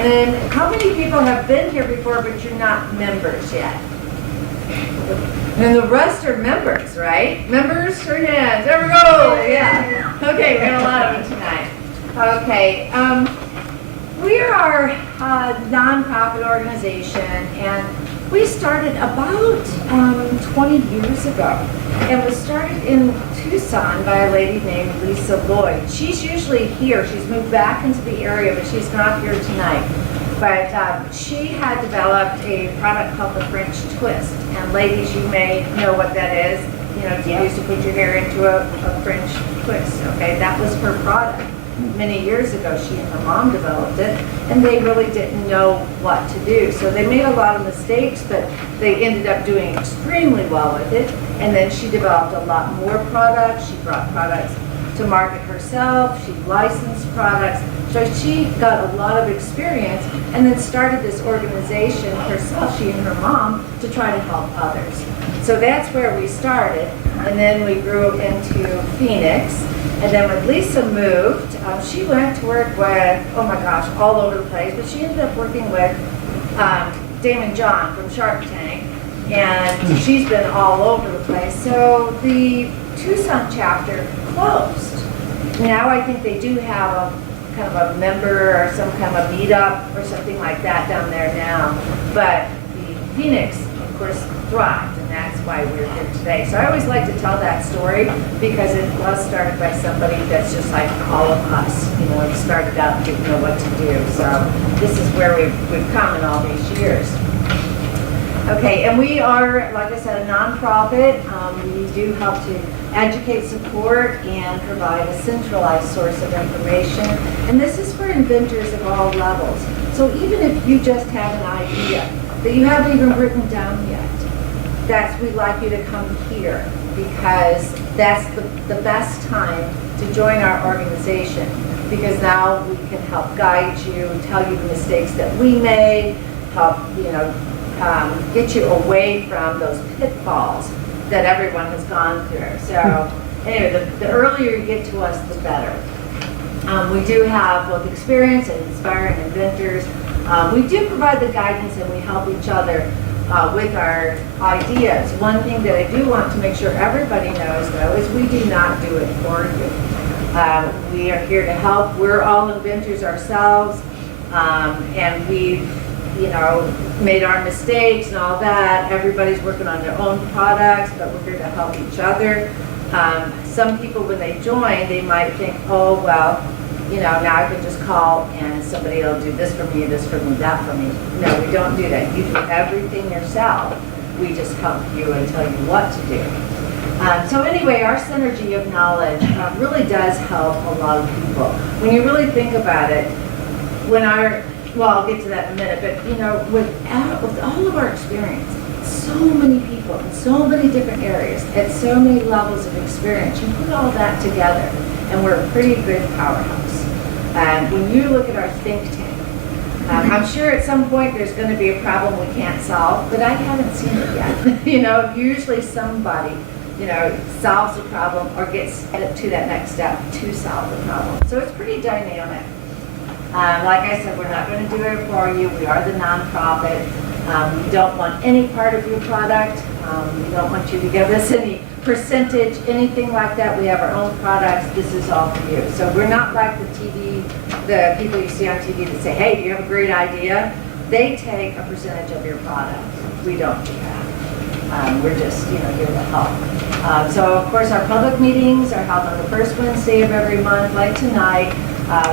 And then how many people have been here before but you're not members yet? And the rest are members, right? Members, turn your hands. There we go. Yeah. Okay, we got a lot of them tonight. Okay. We are a nonprofit organization, and we started about 20 years ago. And was started in Tucson by a lady named Lisa Lloyd. She's usually here. She's moved back into the area, but she's not here tonight. But she had developed a product called the French Twist. And ladies, you may know what that is. You know, you used to put your hair into a French twist, okay? That was her product. Many years ago, she and her mom developed it, and they really didn't know what to do. So they made a lot of mistakes, but they ended up doing extremely well with it. And then she developed a lot more products. She brought products to market herself. She licensed products. So she got a lot of experience and then started this organization herself, she and her mom, to try to help others. So that's where we started. And then we grew into Phoenix. And then when Lisa moved, she went to work with, oh my gosh, all over the place. But she ended up working with Damon John from Shark Tank. And she's been all over the place. So the Tucson chapter closed. Now I think they do have a kind of a member or some kind of a meetup or something like that down there now. But the Phoenix, of course, thrived, and that's why we're here today. So I always like to tell that story because it was started by somebody that's just like all of us. You know, it started out and didn't know what to do. So this is where we've come in all these years. Okay, and we are, like I said, a nonprofit. We do help to educate, support, and provide a centralized source of information. And this is for inventors of all levels. So even if you just have an idea that you haven't even written down yet, we'd like you to come here because that's the best time to join our organization, because now we can help guide you, tell you the mistakes that we made, help, get you away from those pitfalls that everyone has gone through. So anyway, the earlier you get to us, the better. We do have both experience and inspiring inventors. We do provide the guidance and we help each other with our ideas. One thing that I do want to make sure everybody knows, though, is we do not do it for you. We are here to help. We're all inventors ourselves, and we've made our mistakes and all that. Everybody's working on their own products, but we're here to help each other. Some people, when they join, they might think, oh, well, now I can just call and somebody will do this for me, that for me. No, we don't do that. You do everything yourself. We just help you and tell you what to do. So anyway, our synergy of knowledge really does help a lot of people. When you really think about it, I'll get to that in a minute, but with all of our experience, so many people in so many different areas, at so many levels of experience, you put all that together, and we're a pretty good powerhouse. When you look at our think tank, I'm sure at some point there's going to be a problem we can't solve, but I haven't seen it yet. Usually somebody, solves the problem or gets to that next step to solve the problem. So it's pretty dynamic. Like I said, we're not going to do it for you. We are the nonprofit. We don't want any part of your product. We don't want you to give us any percentage, anything like that. We have our own products. This is all for you. So we're not like the people you see on TV that say, hey, do you have a great idea? They take a percentage of your product. We don't do that. We're just, here to help. So of course our public meetings are held on the first Wednesday of every month, like tonight.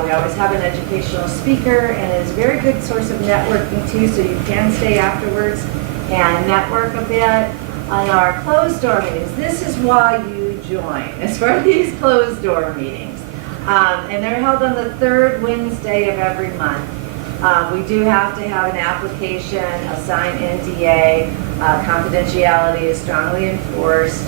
We always have an educational speaker, and it is a very good source of networking too, so you can stay afterwards and network a bit. On our closed door meetings, this is why you join. It's for these closed door meetings. And they're held on the third Wednesday of every month. We do have to have an application, a signed NDA. Confidentiality is strongly enforced.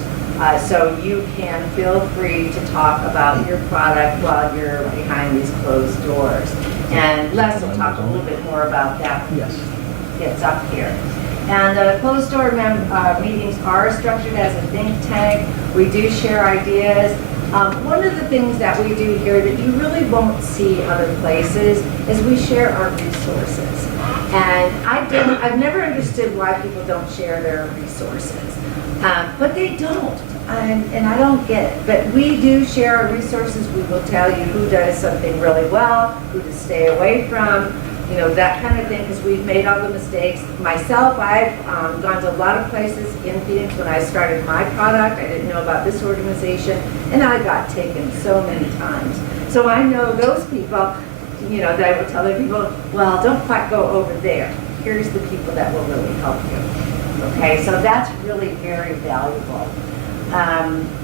So you can feel free to talk about your product while you're behind these closed doors. And Les will talk a little bit more about that. Yes. It's up here. And closed door meetings are structured as a think tank. We do share ideas. One of the things that we do here that you really won't see other places is we share our resources. And I've never understood why people don't share their resources, but they don't. And I don't get it, but we do share our resources. We will tell you who does something really well, who to stay away from, you know, that kind of thing, because we've made all the mistakes. Myself, I've gone to a lot of places in Phoenix when I started my product. I didn't know about this organization, and I got taken so many times. So I know those people, you know, that I will tell other people, well, don't quite go over there. Here's the people that will really help you. Okay, so that's really very valuable.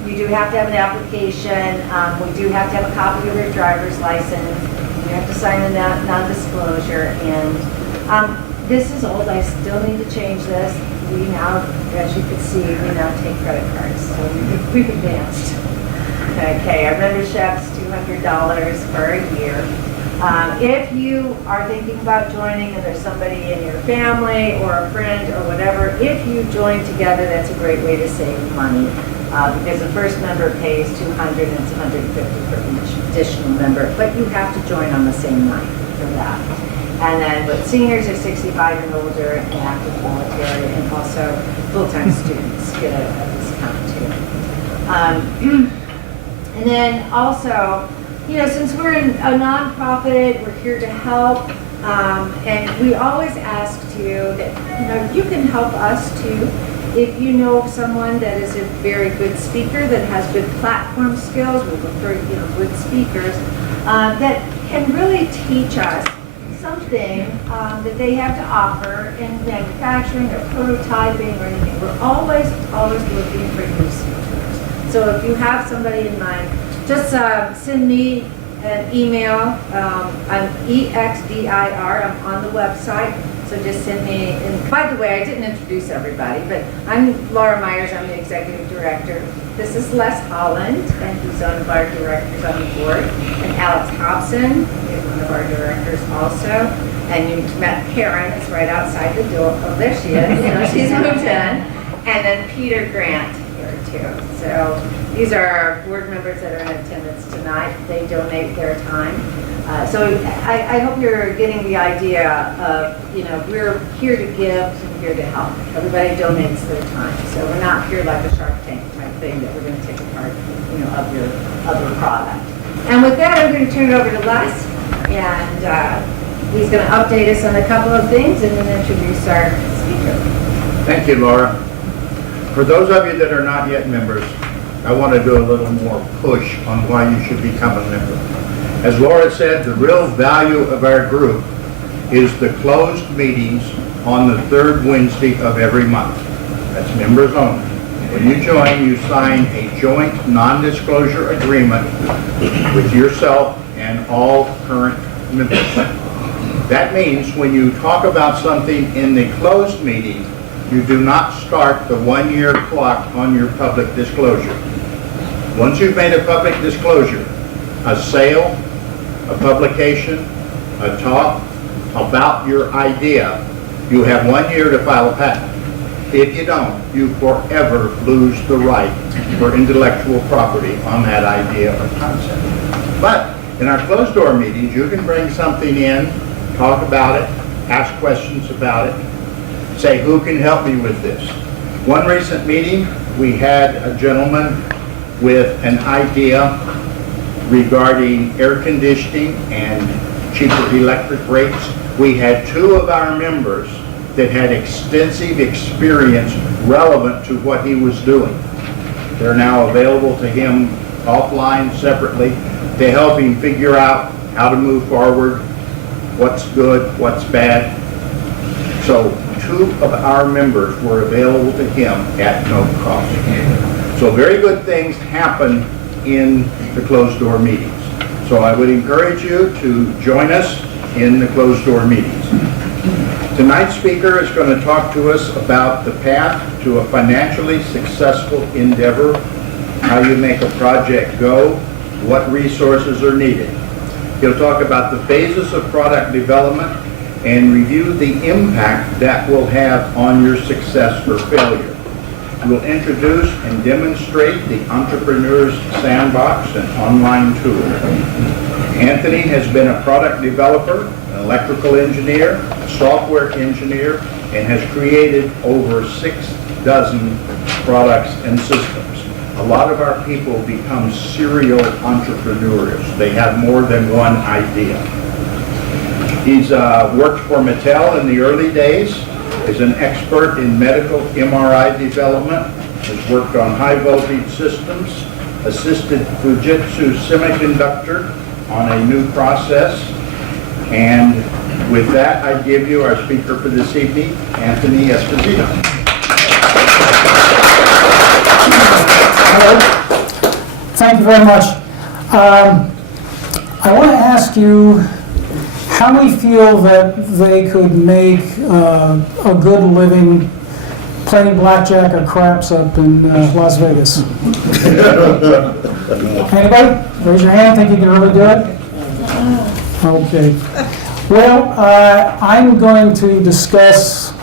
You do have to have an application. We do have to have a copy of your driver's license. You have to sign a non-disclosure. And this is old. I still need to change this. We now, as you can see, we now take credit cards. So we've advanced. Okay, our membership's $200 for a year. If you are thinking about joining and there's somebody in your family or a friend or whatever, if you join together, that's a great way to save money. Because the first member pays $200 and it's $150 for each additional member, but you have to join on the same night for that. And then, but seniors are 65 and older and active military, and also full-time students get a discount too. And then also, you know, since we're a nonprofit, we're here to help, and we always ask you that, you know, you can help us too. If you know someone that is a very good speaker, that has good platform skills, we look for, you know, good speakers, that can really teach us something that they have to offer in manufacturing or prototyping or anything. We're always looking for new speakers. So if you have somebody in mind, just send me an email. I'm EXDIR. I'm on the website. So just send me, and by the way, I didn't introduce everybody, but I'm Laura Myers, I'm the executive director. This is Les Holland, and he's one of our directors on the board. And Alex Hobson is one of our directors also. And you met Karen, it's right outside the door. Oh, there she is, you know, she's moved in. And then Peter Grant here too. So these are our board members that are in attendance tonight. They donate their time. So I hope you're getting the idea of, you know, we're here to give and here to help. Everybody donates their time. So we're not here like a Shark Tank type thing that we're going to take a part, you know, of your product. And with that, I'm going to turn it over to Les, and he's going to update us on a couple of things and then introduce our speaker. Thank you, Laura. For those of you that are not yet members, I want to do a little more push on why you should become a member. As Laura said, the real value of our group is the closed meetings on the third Wednesday of every month. That's members only. When you join, you sign a joint non-disclosure agreement with yourself and all current members. That means when you talk about something in the closed meeting, you do not start the 1-year clock on your public disclosure. Once you've made a public disclosure, a sale, a publication, a talk about your idea, you have 1 year to file a patent. If you don't, you forever lose the right for intellectual property on that idea or concept. But in our closed door meetings, you can bring something in, talk about it, ask questions about it, say, who can help me with this? One recent meeting, we had a gentleman with an idea regarding air conditioning and cheaper electric rates. We had 2 of our members that had extensive experience relevant to what he was doing. They're now available to him offline, separately, to help him figure out how to move forward, what's good, what's bad. So 2 of our members were available to him at no cost. So very good things happen in the closed door meetings. So I would encourage you to join us in the closed door meetings. Tonight's speaker is going to talk to us about the path to a financially successful endeavor, how you make a project go, what resources are needed. He'll talk about the phases of product development and review the impact that will have on your success or failure. will introduce and demonstrate the Entrepreneur's Sandbox, an online tool. Anthony has been a product developer, an electrical engineer, a software engineer, and has created over 6 dozen products and systems. A lot of our people become serial entrepreneurs. They have more than one idea. He's worked for Mattel in the early days, is an expert in medical MRI development, has worked on high voltage systems, assisted Fujitsu Semiconductor on a new process, and with that I give you our speaker for this evening, Anthony Espisito. Hello. Thank you very much. I want to ask you how many feel that they could make a good living playing blackjack or craps up in Las Vegas? Anybody? Raise your hand. Think you can really do it? Okay. Well, I'm going to discuss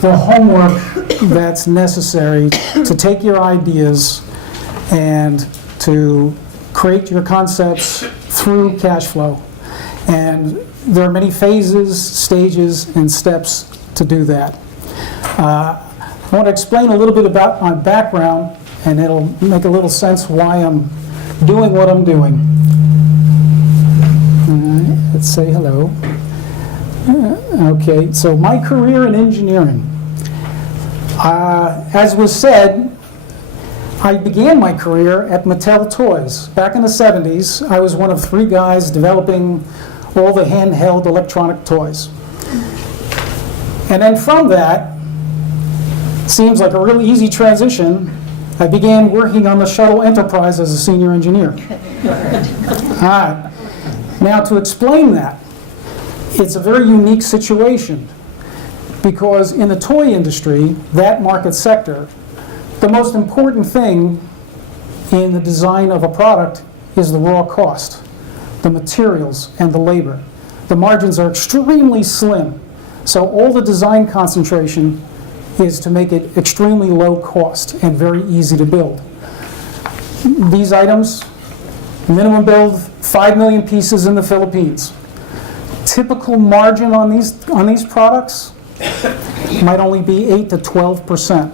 the homework that's necessary to take your ideas and to create your concepts through cash flow. And there are many phases, stages, and steps to do that. I want to explain a little bit about my background, and it'll make a little sense why I'm doing what I'm doing. Let's say hello. Okay, so my career in engineering. As was said, I began my career at Mattel Toys. Back in the 70s, I was one of 3 guys developing all the handheld electronic toys. And then from that, seems like a really easy transition, I began working on the Shuttle Enterprise as a senior engineer. All right. Now to explain that, it's a very unique situation because in the toy industry, that market sector, the most important thing in the design of a product is the raw cost, the materials, and the labor. The margins are extremely slim, so all the design concentration is to make it extremely low cost and very easy to build. These items, minimum build, 5 million pieces in the Philippines. Typical margin on these products might only be 8 to 12%.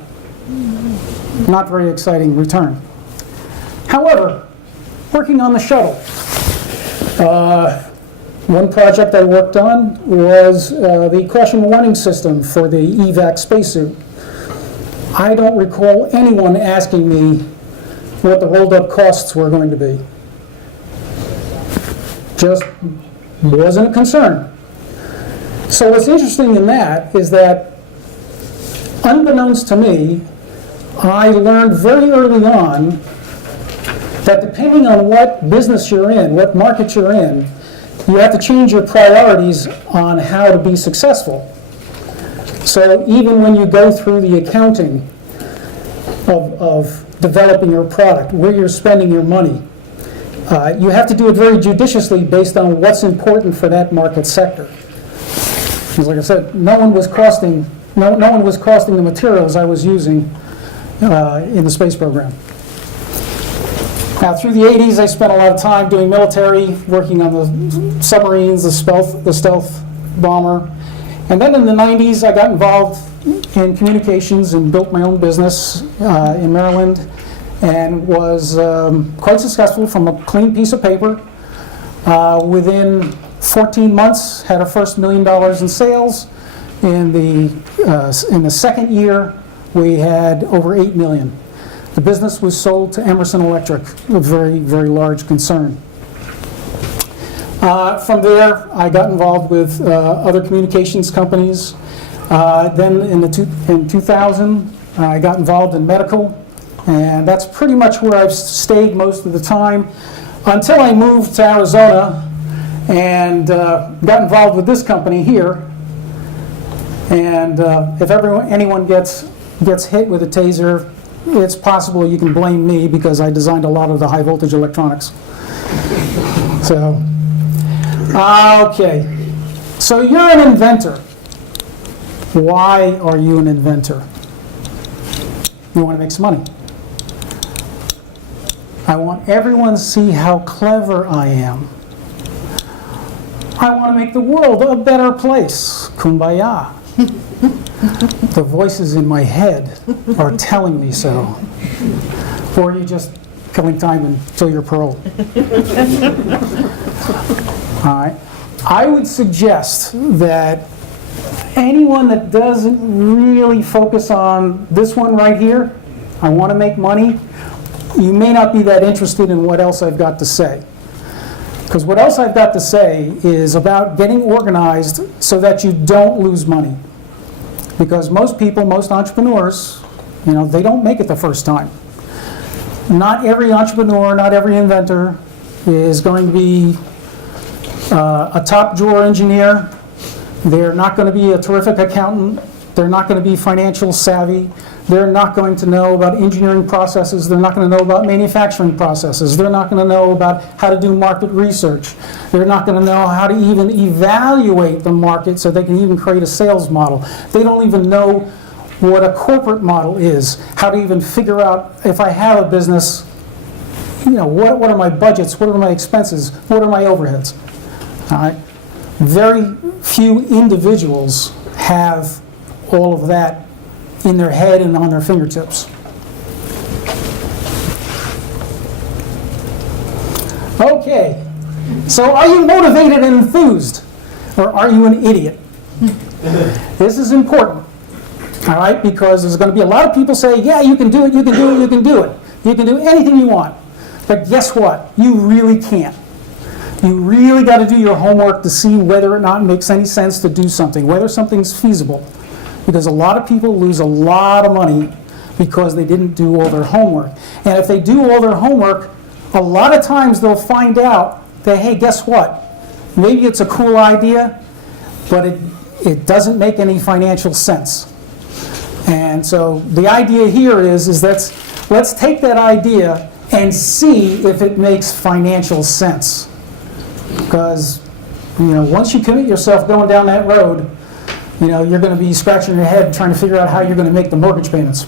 Not very exciting return. However, working on the shuttle, one project I worked on was the caution warning system for the evac spacesuit. I don't recall anyone asking me what the rolled up costs were going to be. Just wasn't a concern. So what's interesting in that is that, unbeknownst to me, I learned very early on that depending on what business you're in, what market you're in, you have to change your priorities on how to be successful. So even when you go through the accounting of developing your product, where you're spending your money, you have to do it very judiciously based on what's important for that market sector. Because like I said, no one was costing the materials I was using in the space program. Now, through the 80s, I spent a lot of time doing military, working on the submarines, the stealth bomber. And then in the 90s, I got involved in communications and built my own business in Maryland and was quite successful from a clean piece of paper. Within 14 months, had our first $1 million in sales. In the second year, we had over 8 million. The business was sold to Emerson Electric, a very, very large concern. From there, I got involved with other communications companies. Then in 2000, I got involved in medical, and that's pretty much where I've stayed most of the time until I moved to Arizona and got involved with this company here. And if anyone gets hit with a taser, it's possible you can blame me because I designed a lot of the high voltage electronics. So, okay. So you're an inventor. Why are you an inventor? You want to make some money. I want everyone to see how clever I am. I want to make the world a better place. Kumbaya. The voices in my head are telling me so. Or you just killing time until you're paroled. All right. I would suggest that anyone that doesn't really focus on this one right here, I want to make money, you may not be that interested in what else I've got to say. Because what else I've got to say is about getting organized so that you don't lose money. Because most people, most entrepreneurs, they don't make it the first time. Not every entrepreneur, not every inventor is going to be a top drawer engineer. They're not going to be a terrific accountant. They're not going to be financial savvy. They're not going to know about engineering processes. They're not going to know about manufacturing processes. They're not going to know about how to do market research. They're not going to know how to even evaluate the market so they can even create a sales model. They don't even know what a corporate model is, how to even figure out if I have a business, what are my budgets, what are my expenses, what are my overheads. All right? Very few individuals have all of that in their head and on their fingertips. Okay, so are you motivated and enthused, or are you an idiot? This is important, all right, because there's going to be a lot of people say, yeah, you can do it, you can do it, you can do it. You can do anything you want. But guess what? You really can't. You really got to do your homework to see whether or not it makes any sense to do something, whether something's feasible. Because a lot of people lose a lot of money because they didn't do all their homework. And if they do all their homework, a lot of times they'll find out that, hey, guess what? Maybe it's a cool idea, but it doesn't make any financial sense. And so the idea here is that let's take that idea and see if it makes financial sense. Because, once you commit yourself going down that road, you're going to be scratching your head trying to figure out how you're going to make the mortgage payments.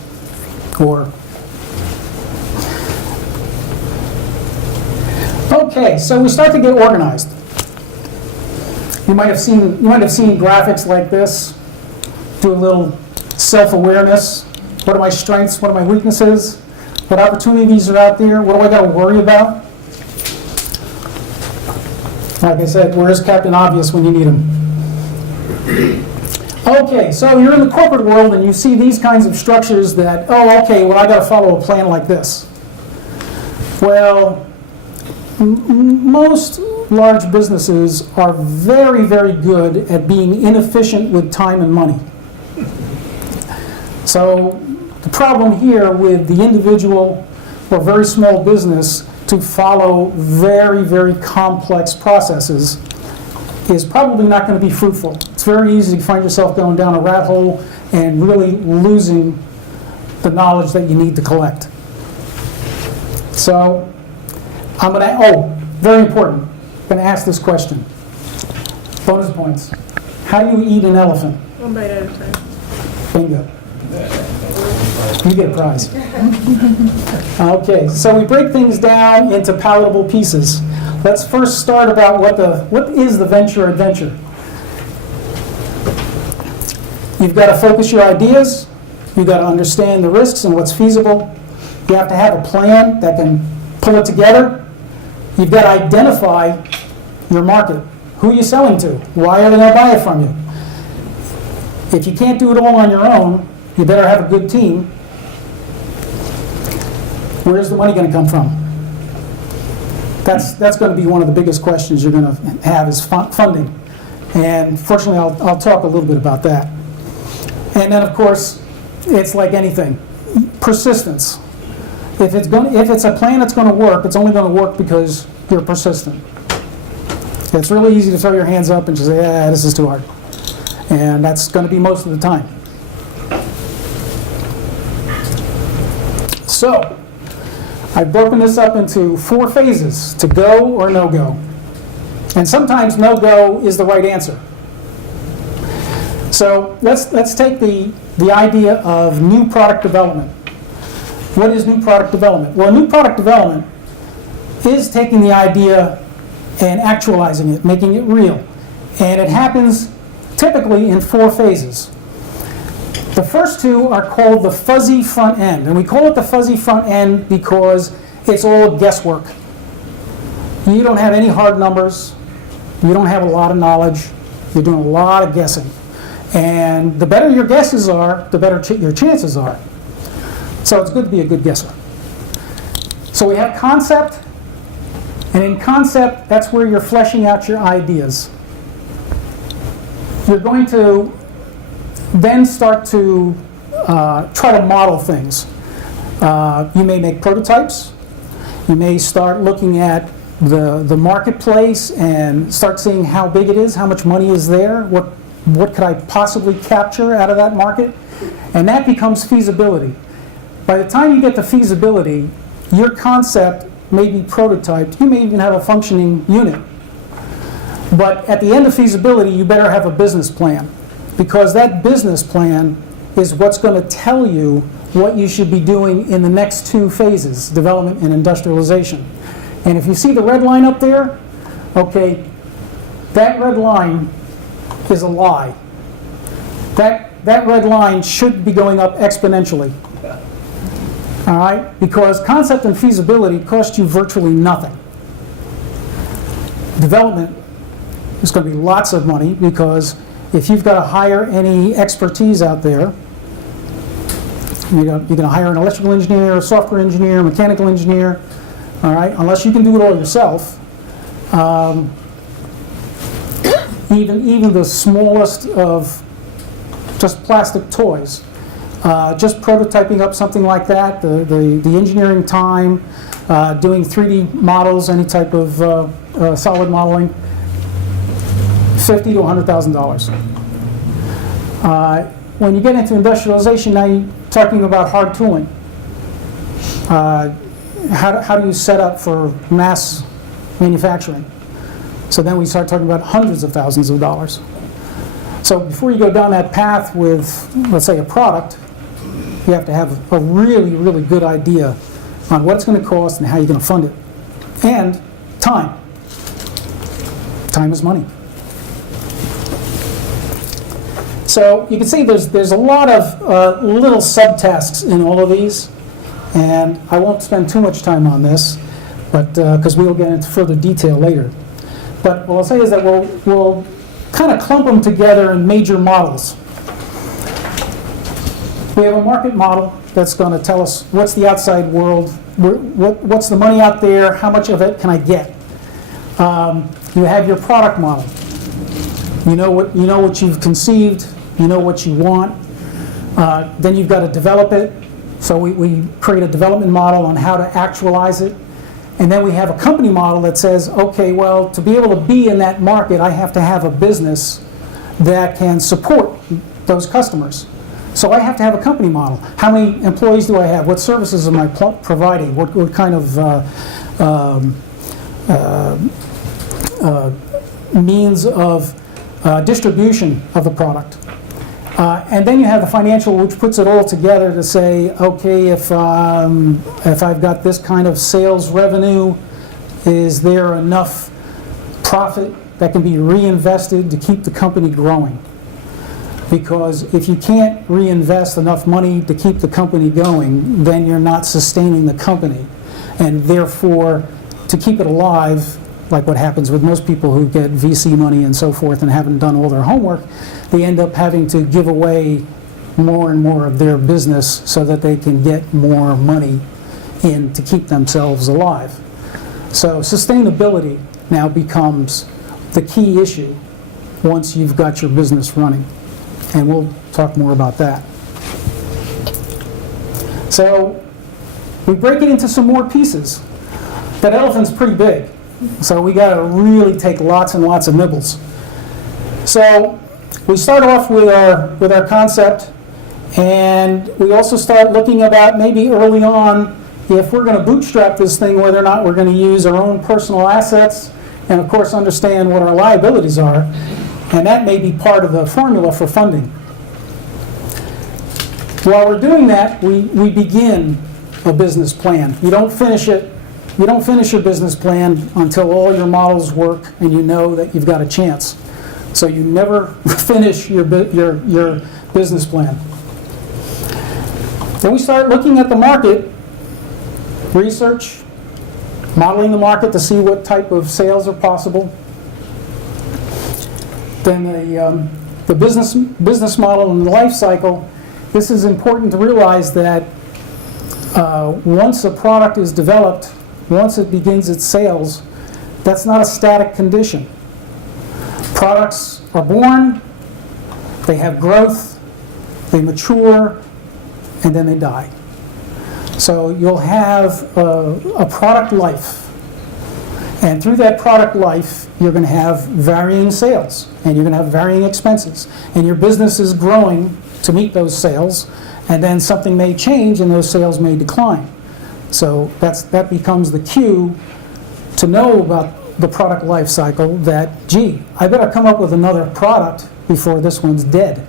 Okay, so we start to get organized. You might have seen graphics like this. Do a little self-awareness. What are my strengths? What are my weaknesses? What opportunities are out there? What do I got to worry about? Like I said, where's Captain Obvious when you need him? Okay, so you're in the corporate world and you see these kinds of structures that, I got to follow a plan like this. Well, most large businesses are very, very good at being inefficient with time and money. So the problem here with the individual or very small business to follow very, very complex processes is probably not going to be fruitful. It's very easy to find yourself going down a rat hole and really losing the knowledge that you need to collect. So I'm going to, very important, I'm going to ask this question. Bonus points. How do you eat an elephant? One bite at a time. Bingo. You get a prize. Okay, so we break things down into palatable pieces. Let's first start about what is the venture adventure. You've got to focus your ideas. You've got to understand the risks and what's feasible. You have to have a plan that can pull it together. You've got to identify your market. Who are you selling to? Why are they going to buy it from you? If you can't do it all on your own, you better have a good team. Where's the money going to come from? That's going to be one of the biggest questions you're going to have is funding. And fortunately, I'll talk a little bit about that. And then, of course, it's like anything. Persistence. If it's a plan that's going to work, it's only going to work because you're persistent. It's really easy to throw your hands up and just say, this is too hard. And that's going to be most of the time. So, I've broken this up into 4 phases, to go or no go. And sometimes no go is the right answer. So let's take the idea of new product development. What is new product development? Well, new product development is taking the idea and actualizing it, making it real. And it happens typically in 4 phases. The first 2 are called the fuzzy front end. And we call it the fuzzy front end because it's all guesswork. You don't have any hard numbers. You don't have a lot of knowledge. You're doing a lot of guessing. And the better your guesses are, the better your chances are. So it's good to be a good guesser. So we have concept. And in concept, that's where you're fleshing out your ideas. You're going to then start to try to model things. You may make prototypes. You may start looking at the marketplace and start seeing how big it is, how much money is there, what could I possibly capture out of that market, and that becomes feasibility. By the time you get to feasibility, your concept may be prototyped. You may even have a functioning unit. But at the end of feasibility, you better have a business plan, because that business plan is what's going to tell you what you should be doing in the next 2 phases, development and industrialization. And if you see the red line up there, okay, that red line is a lie. That red line should be going up exponentially. All right? Because concept and feasibility cost you virtually nothing. Development is going to be lots of money, because if you've got to hire any expertise out there, you're going to hire an electrical engineer, a software engineer, mechanical engineer, all right? Unless you can do it all yourself. Even the smallest of just plastic toys, just prototyping up something like that, the engineering time, doing 3D models, any type of solid modeling, $50,000 to $100,000. When you get into industrialization, now you're talking about hard tooling. How do you set up for mass manufacturing? So then we start talking about hundreds of thousands of dollars. So before you go down that path with, let's say, a product, you have to have a really, really good idea on what it's going to cost and how you're going to fund it. And time. Time is money. So you can see there's a lot of little subtasks in all of these, and I won't spend too much time on this, but because we'll get into further detail later. But what I'll say is that we'll kind of clump them together in major models. We have a market model that's going to tell us what's the outside world, what's the money out there, how much of it can I get. You have your product model. You know what you've conceived. You know what you want. Then you've got to develop it. So we create a development model on how to actualize it. And then we have a company model that says, okay, well, to be able to be in that market, I have to have a business that can support those customers. So I have to have a company model. How many employees do I have? What services am I providing? What kind of means of distribution of the product? And then you have the financial, which puts it all together to say, okay, if I've got this kind of sales revenue, is there enough profit that can be reinvested to keep the company growing? Because if you can't reinvest enough money to keep the company going, then you're not sustaining the company. And therefore, to keep it alive, like what happens with most people who get VC money and so forth and haven't done all their homework, they end up having to give away more and more of their business so that they can get more money in to keep themselves alive. So sustainability now becomes the key issue once you've got your business running. And we'll talk more about that. So we break it into some more pieces. That elephant's pretty big. So we got to really take lots and lots of nibbles. So we start off with our concept, and we also start looking about maybe early on if we're going to bootstrap this thing, whether or not we're going to use our own personal assets, and of course understand what our liabilities are, and that may be part of the formula for funding. While we're doing that, we begin a business plan. You don't finish it. You don't finish your business plan until all your models work and you know that you've got a chance. So you never finish your business plan. Then we start looking at the market, research, modeling the market to see what type of sales are possible. Then the business model and the life cycle. This is important to realize that once a product is developed, once it begins its sales, that's not a static condition. Products are born, they have growth, they mature, and then they die. So you'll have a product life. And through that product life, you're going to have varying sales, and you're going to have varying expenses. And your business is growing to meet those sales, and then something may change and those sales may decline. So that becomes the cue to know about the product life cycle that, gee, I better come up with another product before this one's dead.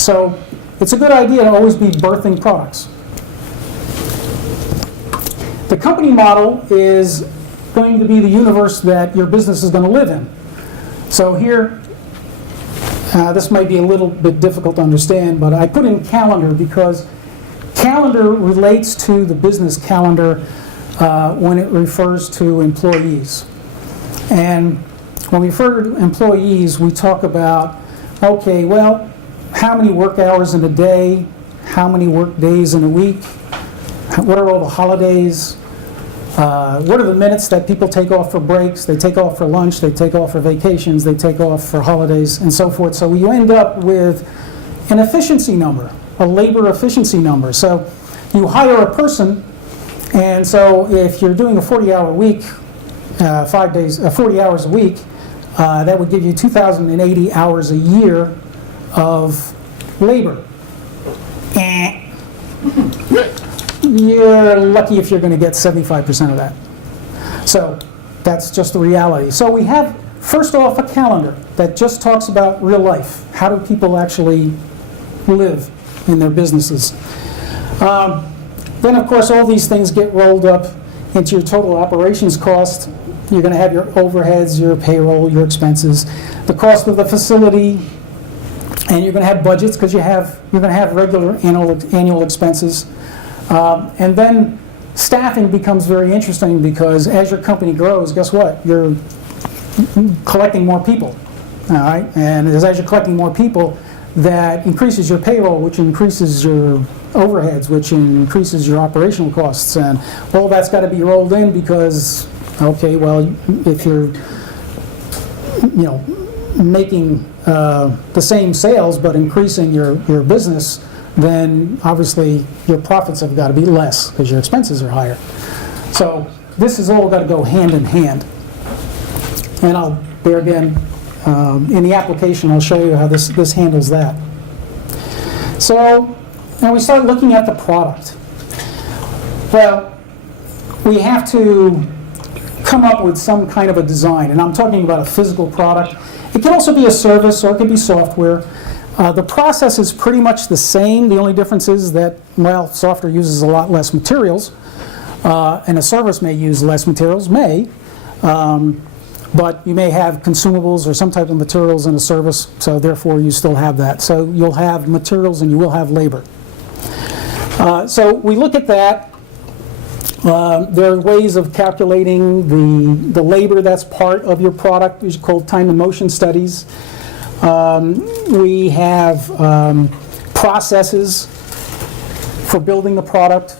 So it's a good idea to always be birthing products. The company model is going to be the universe that your business is going to live in. So here, this might be a little bit difficult to understand, but I put in calendar because calendar relates to the business calendar when it refers to employees. And when we refer to employees, we talk about, okay, well, how many work hours in a day, how many work days in a week, what are all the holidays, what are the minutes that people take off for breaks, they take off for lunch, they take off for vacations, they take off for holidays, and so forth. So you end up with an efficiency number, a labor efficiency number. So you hire a person, and so if you're doing a 40-hour week, 5 days, 40 hours a week, that would give you 2,080 hours a year of labor. You're lucky if you're going to get 75% of that. So that's just the reality. So we have, first off, a calendar that just talks about real life. How do people actually live in their businesses? Then, of course, all these things get rolled up into your total operations cost. You're going to have your overheads, your payroll, your expenses, the cost of the facility, and you're going to have budgets because you're going to have regular annual expenses. And then staffing becomes very interesting because as your company grows, guess what? You're collecting more people, all right? And as you're collecting more people, that increases your payroll, which increases your overheads, which increases your operational costs. And all that's got to be rolled in because, okay, well, if you're, making the same sales but increasing your business, then obviously your profits have got to be less because your expenses are higher. So this has all got to go hand in hand. And there again, in the application, I'll show you how this handles that. So now we start looking at the product. Well, we have to come up with some kind of a design, and I'm talking about a physical product. It can also be a service or it can be software. The process is pretty much the same. The only difference is that, well, software uses a lot less materials, and a service may use less materials, but you may have consumables or some type of materials in a service, so therefore you still have that. So you'll have materials and you will have labor. So we look at that. There are ways of calculating the labor that's part of your product, which is called time and motion studies. We have processes for building the product,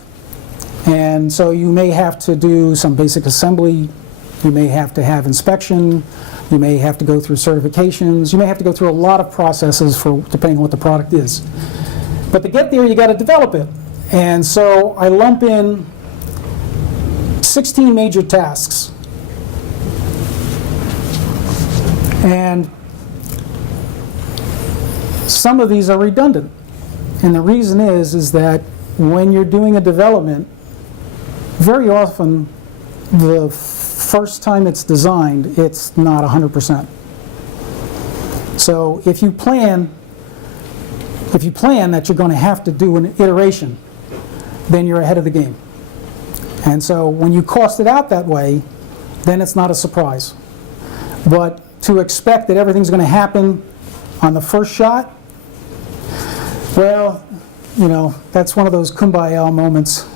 and so you may have to do some basic assembly, you may have to have inspection, you may have to go through certifications, you may have to go through a lot of processes depending on what the product is. But to get there, you got to develop it. And so I lump in 16 major tasks. And some of these are redundant. And the reason is that when you're doing a development, very often the first time it's designed, it's not 100%. So if you plan that you're going to have to do an iteration, then you're ahead of the game. And so when you cost it out that way, then it's not a surprise. But to expect that everything's going to happen on the first shot, well, that's one of those kumbaya moments.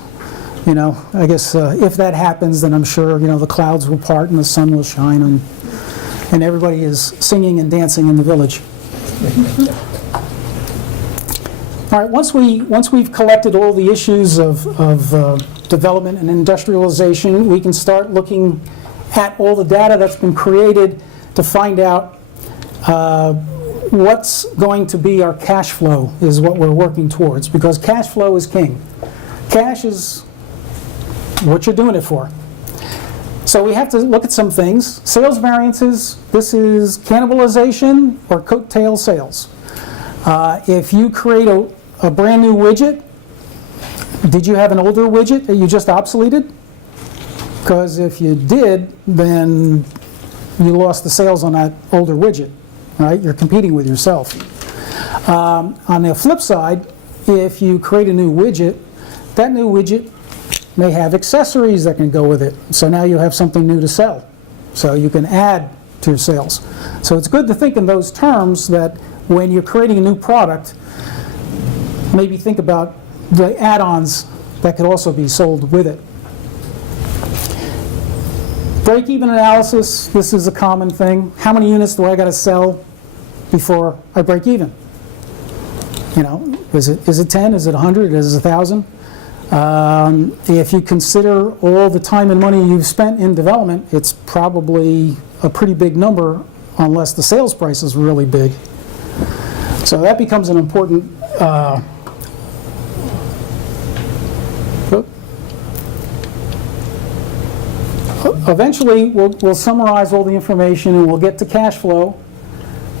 I guess if that happens, then I'm sure, the clouds will part and the sun will shine and everybody is singing and dancing in the village. All right, once we've collected all the issues of development and industrialization, we can start looking at all the data that's been created to find out what's going to be our cash flow is what we're working towards, because cash flow is king. Cash is what you're doing it for. So we have to look at some things. Sales variances, this is cannibalization or coattail sales. If you create a brand new widget, did you have an older widget that you just obsoleted? Because if you did, then you lost the sales on that older widget, right? You're competing with yourself. On the flip side, if you create a new widget, that new widget may have accessories that can go with it. So now you have something new to sell. So you can add to your sales. So it's good to think in those terms that when you're creating a new product, maybe think about the add-ons that could also be sold with it. Break-even analysis, this is a common thing. How many units do I got to sell before I break even? Is it 10? Is it 100? Is it 1,000? If you consider all the time and money you've spent in development, it's probably a pretty big number unless the sales price is really big. So that becomes an important eventually, we'll summarize all the information and we'll get to cash flow.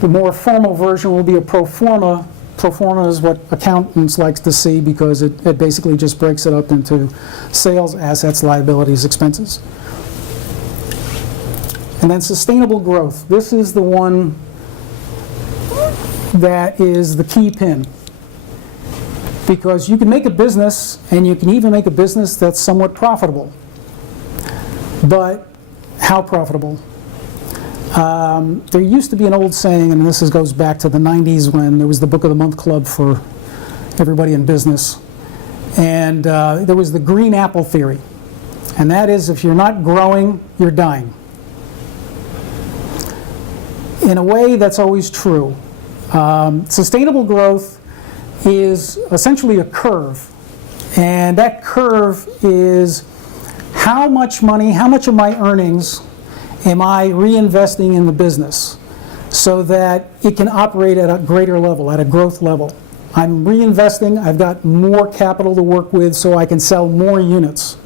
The more formal version will be a pro forma. Pro forma is what accountants like to see because it basically just breaks it up into sales, assets, liabilities, expenses. And then sustainable growth. This is the one that is the key pin. Because you can make a business, and you can even make a business that's somewhat profitable. But how profitable? There used to be an old saying, and this goes back to the 90s when there was the Book of the Month Club for everybody in business. And there was the green apple theory. And that is, if you're not growing, you're dying. In a way, that's always true. Sustainable growth is essentially a curve. And that curve is how much money, how much of my earnings am I reinvesting in the business so that it can operate at a greater level, at a growth level. I'm reinvesting, I've got more capital to work with so I can sell more units.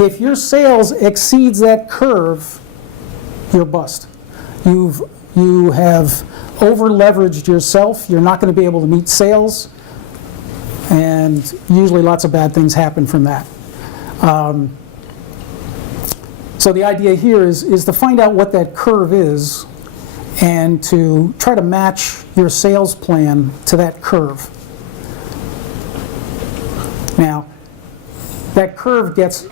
If your sales exceeds that curve, you're bust. You have over-leveraged yourself, you're not going to be able to meet sales, and usually lots of bad things happen from that. So the idea here is to find out what that curve is and to try to match your sales plan to that curve. Now, that curve gets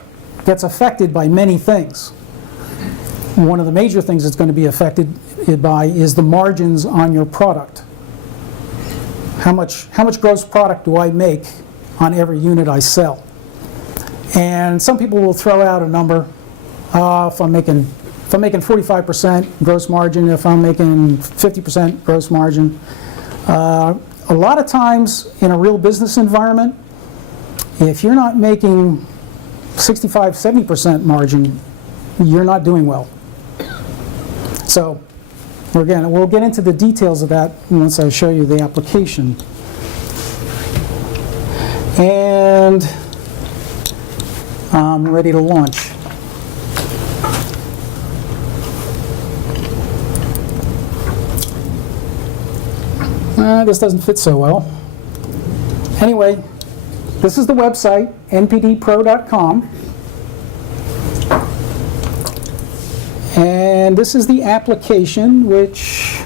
affected by many things. One of the major things it's going to be affected by is the margins on your product. How much gross product do I make on every unit I sell? And some people will throw out a number. If I'm making 45% gross margin, if I'm making 50% gross margin. A lot of times in a real business environment, if you're not making 65, 70% margin, you're not doing well. So, again, we'll get into the details of that once I show you the application. And I'm ready to launch. This doesn't fit so well. Anyway, this is the website, npdpro.com. And this is the application, which,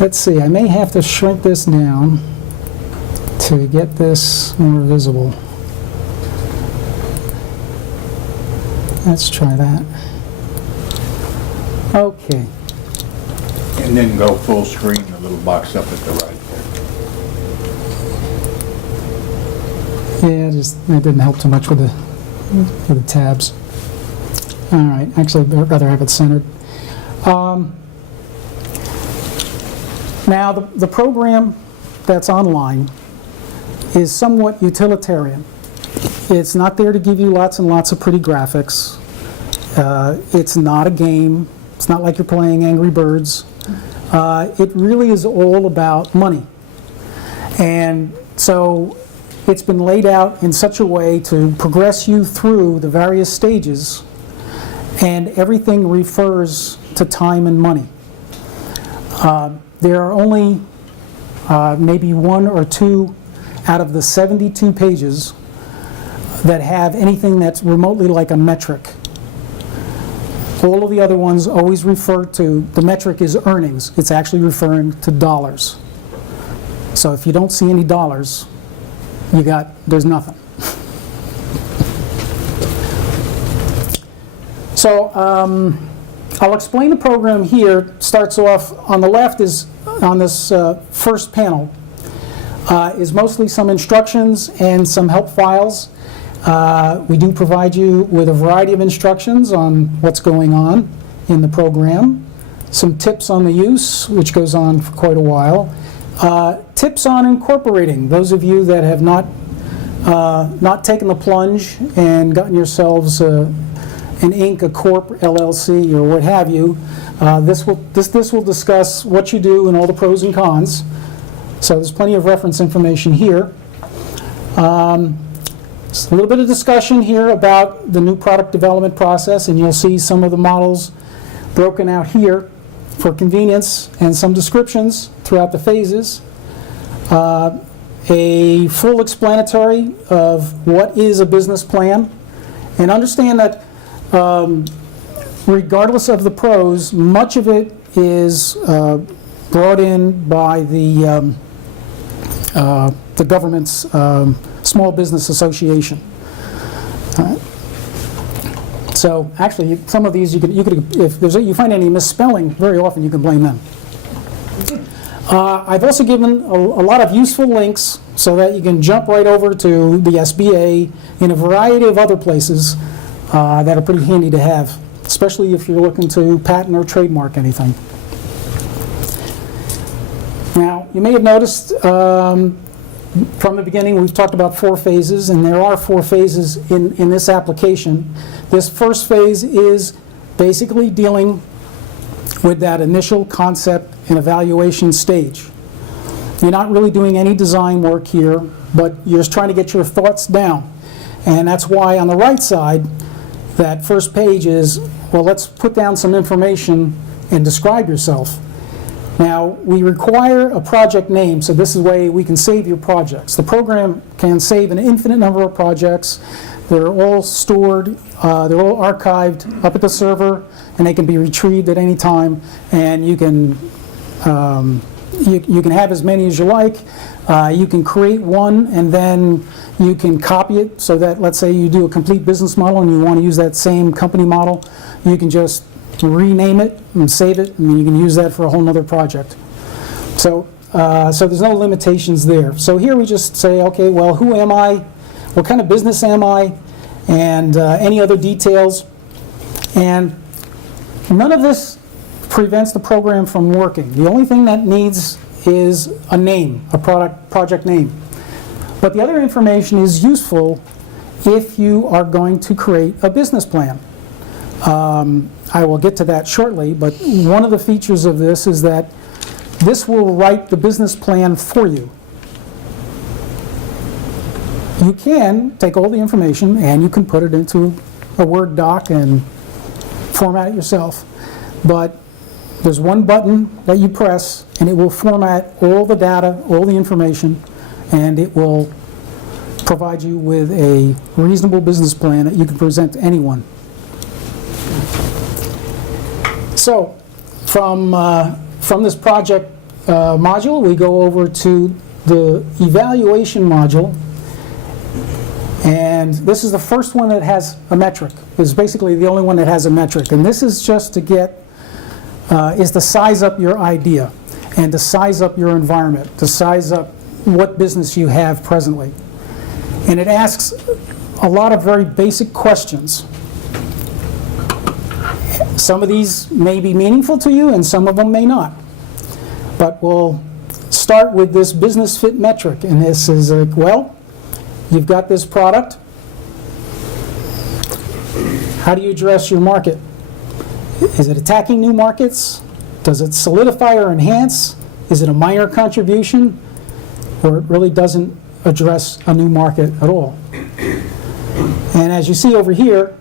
let's see, I may have to shrink this down to get this more visible. Let's try that. Okay. And then go full screen, the little box up at the right there. Yeah, that didn't help too much with the tabs. All right, actually, I'd rather have it centered. Now, the program that's online is somewhat utilitarian. It's not there to give you lots and lots of pretty graphics. It's not a game. It's not like you're playing Angry Birds. It really is all about money. And so it's been laid out in such a way to progress you through the various stages, and everything refers to time and money. There are only maybe 1 or 2 out of the 72 pages that have anything that's remotely like a metric. All of the other ones always refer to, the metric is earnings. It's actually referring to dollars. So if you don't see any dollars, there's nothing. So I'll explain the program here. Starts off on the left is, on this first panel, is mostly some instructions and some help files. We do provide you with a variety of instructions on what's going on in the program, some tips on the use, which goes on for quite a while, tips on incorporating. Those of you that have not taken the plunge and gotten yourselves an Inc., a Corp., LLC, or what have you, this will discuss what you do and all the pros and cons. So there's plenty of reference information here. Just a little bit of discussion here about the new product development process, and you'll see some of the models broken out here for convenience, and some descriptions throughout the phases. A full explanatory of what is a business plan, and understand that regardless of the pros, much of it is brought in by the government's Small Business Association. So actually, some of these you could if you find any misspelling, very often you can blame them. I've also given a lot of useful links so that you can jump right over to the SBA and a variety of other places that are pretty handy to have, especially if you're looking to patent or trademark anything. Now, you may have noticed from the beginning we've talked about 4 phases, and there are 4 phases in this application. This first phase is basically dealing with that initial concept and evaluation stage. You're not really doing any design work here, but you're just trying to get your thoughts down. And that's why on the right side, that first page is, well, let's put down some information and describe yourself. Now, we require a project name, so this is the way we can save your projects. The program can save an infinite number of projects. They're all stored, they're all archived up at the server, and they can be retrieved at any time, and you can have as many as you like. You can create one, and then you can copy it, so that, let's say you do a complete business model and you want to use that same company model, you can just rename it and save it, and you can use that for a whole nother project. So there's no limitations there. So here we just say, okay, well, who am I? What kind of business am I? And any other details. And none of this prevents the program from working. The only thing that needs is a name, a project name. But the other information is useful if you are going to create a business plan. I will get to that shortly, but one of the features of this is that this will write the business plan for you. You can take all the information and you can put it into a Word doc and format it yourself. But there's one button that you press and it will format all the data, all the information, and it will provide you with a reasonable business plan that you can present to anyone. So, from this project module, we go over to the evaluation module. And this is the first one that has a metric. It's basically the only one that has a metric. And this is just to get, is to size up your idea and to size up your environment, to size up what business you have presently. And it asks a lot of very basic questions. Some of these may be meaningful to you and some of them may not. But we'll start with this business fit metric. And this is like, well, you've got this product. How do you address your market? Is it attacking new markets? Does it solidify or enhance? Is it a minor contribution? Or it really doesn't address a new market at all? And as you see over here,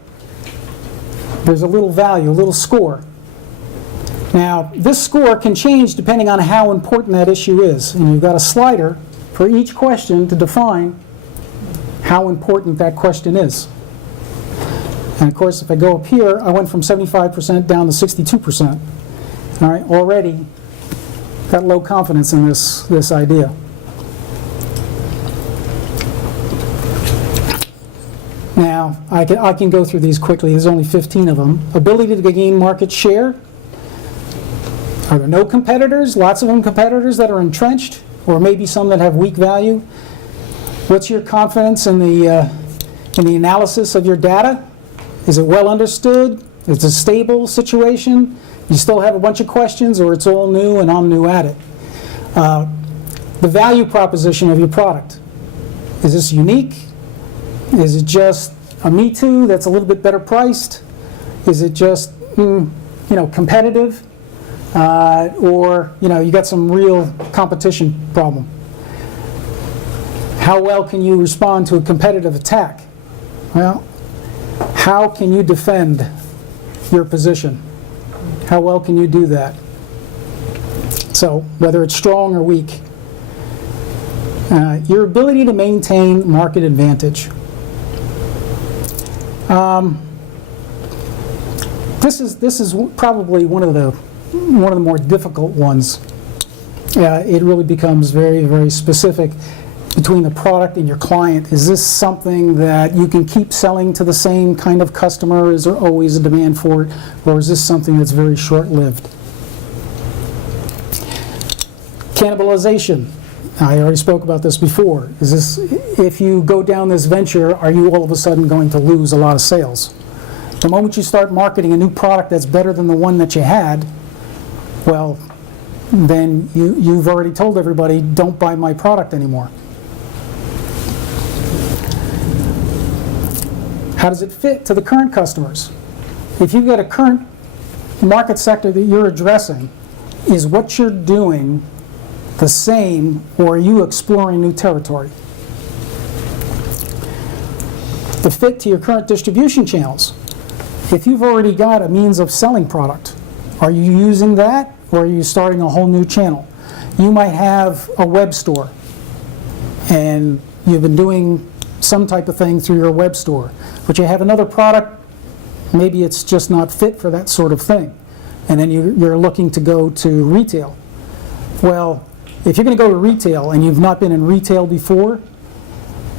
there's a little value, a little score. Now, this score can change depending on how important that issue is. And you've got a slider for each question to define how important that question is. And of course, if I go up here, I went from 75% down to 62%. All right, already got low confidence in this idea. Now, I can go through these quickly. There's only 15 of them. Ability to gain market share. Are there no competitors? Lots of them competitors that are entrenched, or maybe some that have weak value. What's your confidence in the analysis of your data? Is it well understood? Is it a stable situation? You still have a bunch of questions, or it's all new and I'm new at it? The value proposition of your product. Is this unique? Is it just a me too that's a little bit better priced? Is it just competitive? Or you got some real competition problem? How well can you respond to a competitive attack? Well, how can you defend your position? How well can you do that? So, whether it's strong or weak. Your ability to maintain market advantage. This is probably one of the more difficult ones. It really becomes very, very specific between the product and your client. Is this something that you can keep selling to the same kind of customer? Is there always a demand for it? Or is this something that's very short-lived? Cannibalization. I already spoke about this before. Is this, if you go down this venture, are you all of a sudden going to lose a lot of sales? The moment you start marketing a new product that's better than the one that you had, well, then you've already told everybody, don't buy my product anymore. How does it fit to the current customers? If you've got a current market sector that you're addressing, is what you're doing the same, or are you exploring new territory? The fit to your current distribution channels. If you've already got a means of selling product, are you using that, or are you starting a whole new channel? You might have a web store, and you've been doing some type of thing through your web store, but you have another product, maybe it's just not fit for that sort of thing, and then you're looking to go to retail. Well, if you're going to go to retail and you've not been in retail before,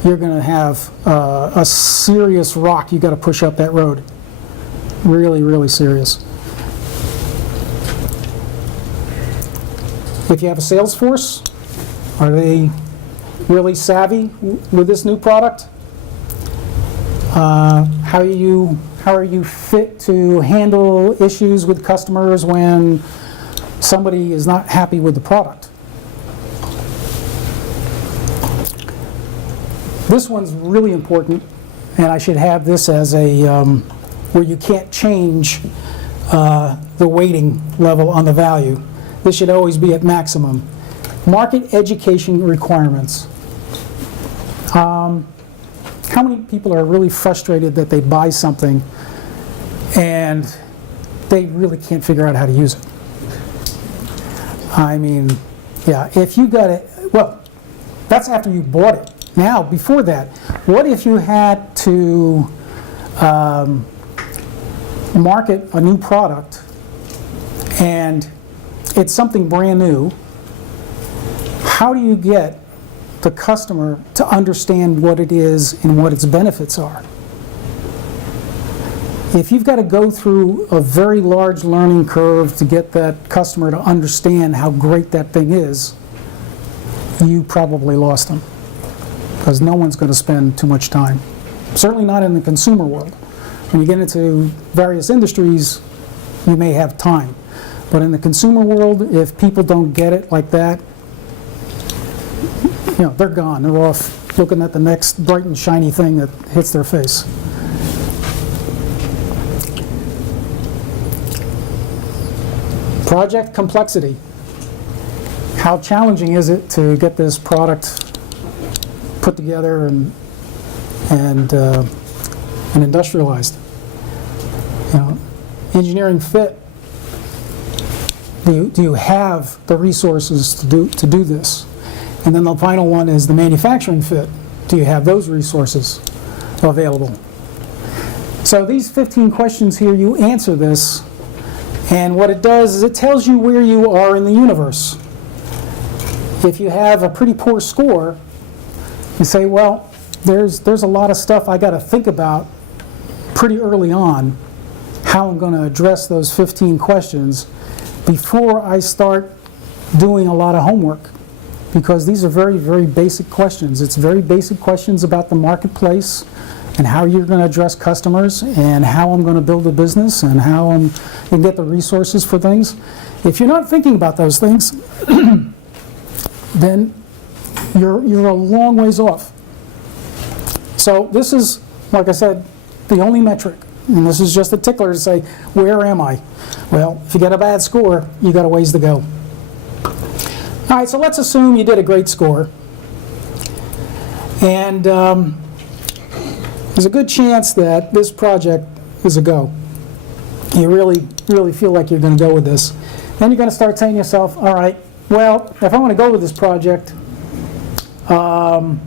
you're going to have a serious rock you got to push up that road. Really, really serious. If you have a sales force, are they really savvy with this new product? How are you fit to handle issues with customers when somebody is not happy with the product? This one's really important, and I should have this as a where you can't change the weighting level on the value. This should always be at maximum. Market education requirements. How many people are really frustrated that they buy something and they really can't figure out how to use it? I mean, yeah, if you got it, well, that's after you bought it. Now, before that, what if you had to market a new product and it's something brand new? How do you get the customer to understand what it is and what its benefits are. If you've got to go through a very large learning curve to get that customer to understand how great that thing is, you probably lost them, because no one's going to spend too much time. Certainly not in the consumer world. When you get into various industries, you may have time. But in the consumer world, if people don't get it like that, they're gone. They're off looking at the next bright and shiny thing that hits their face. Project complexity. How challenging is it to get this product put together and industrialized? Engineering fit. Do you have the resources to do this? And then the final one is the manufacturing fit. Do you have those resources available? So these 15 questions here, you answer this, and what it does is it tells you where you are in the universe. If you have a pretty poor score, you say, well, there's a lot of stuff I got to think about pretty early on, how I'm going to address those 15 questions before I start doing a lot of homework, because these are very, very basic questions. It's very basic questions about the marketplace and how you're going to address customers and how I'm going to build a business and how I'm going to get the resources for things. If you're not thinking about those things, then you're a long ways off. So this is, like I said, the only metric. And this is just a tickler to say, where am I? Well, if you get a bad score, you got a ways to go. All right, so let's assume you did a great score. And there's a good chance that this project is a go. You really, really feel like you're going to go with this. Then you're going to start saying to yourself, all right, well, if I want to go with this project, I've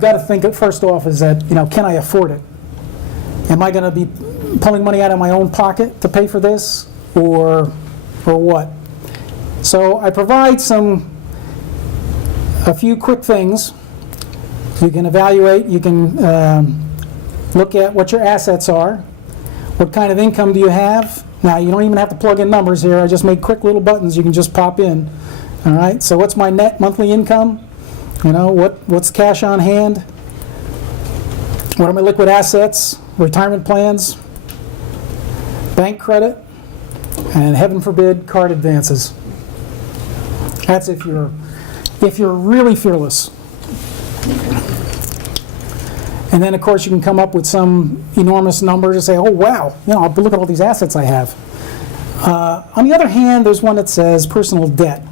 got to think, first off, is that, can I afford it? Am I going to be pulling money out of my own pocket to pay for this, or what? So I provide a few quick things. You can evaluate, you can look at what your assets are, what kind of income do you have. Now, you don't even have to plug in numbers here. I just made quick little buttons you can just pop in. All right, so what's my net monthly income? What's cash on hand? What are my liquid assets? Retirement plans? Bank credit? And heaven forbid, card advances. That's if you're really fearless. And then, of course, you can come up with some enormous number to say, oh, wow, look at all these assets I have. On the other hand, there's one that says personal debt,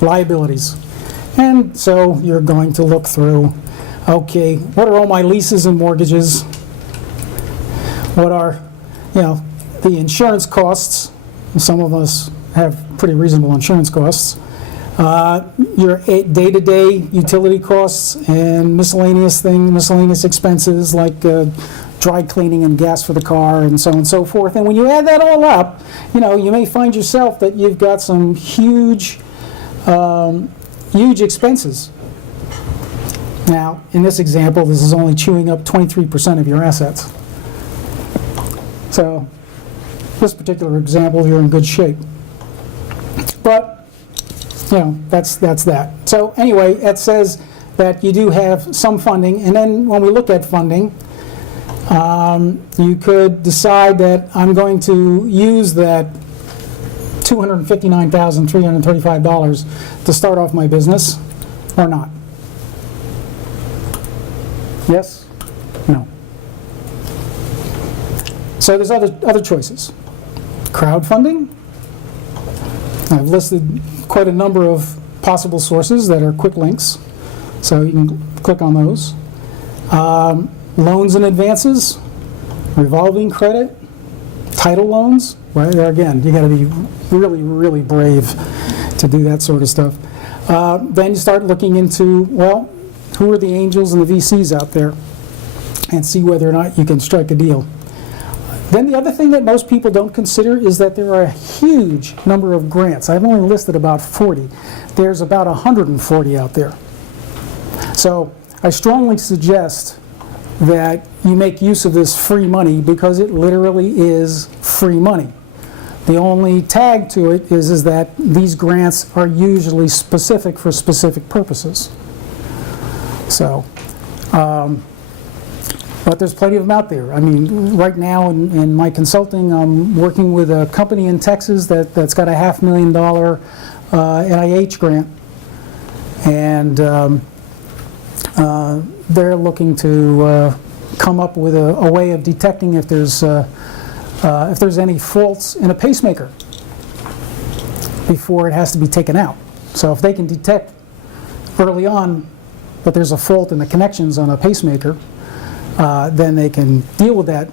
liabilities. And so you're going to look through, okay, what are all my leases and mortgages? What are, the insurance costs? Some of us have pretty reasonable insurance costs. Your day-to-day utility costs and miscellaneous expenses like dry cleaning and gas for the car and so on and so forth. And when you add that all up, you may find yourself that you've got some huge expenses. Now, in this example, this is only chewing up 23% of your assets. So, this particular example, you're in good shape. But that's that. So anyway, it says that you do have some funding, and then when we look at funding, you could decide that I'm going to use that $259,335 to start off my business, or not. Yes? No. So there's other choices. Crowdfunding. I've listed quite a number of possible sources that are quick links, so you can click on those. Loans and advances, revolving credit, title loans. Right there again, you got to be really, really brave to do that sort of stuff. Then you start looking into, well, who are the angels and the VCs out there, and see whether or not you can strike a deal. Then the other thing that most people don't consider is that there are a huge number of grants. I've only listed about 40. There's about 140 out there. So I strongly suggest that you make use of this free money because it literally is free money. The only tag to it is that these grants are usually specific for specific purposes. So, but there's plenty of them out there. I mean, right now in my consulting, I'm working with a company in Texas that's got a $500,000 NIH grant. And they're looking to come up with a way of detecting if there's any faults in a pacemaker before it has to be taken out. So if they can detect early on that there's a fault in the connections on a pacemaker, then they can deal with that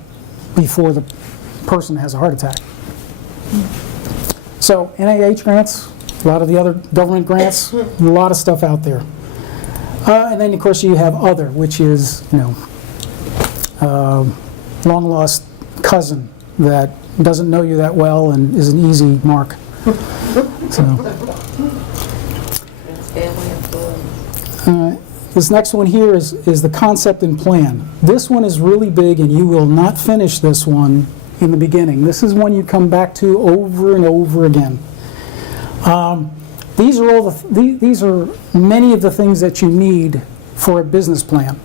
before the person has a heart attack. So NIH grants, a lot of the other government grants, a lot of stuff out there. And then of course you have other, which is, long lost cousin that doesn't know you that well and is an easy mark. So. This next one here is the concept and plan. This one is really big, and you will not finish this one in the beginning. This is one you come back to over and over again. These are many of the things that you need for a business plan.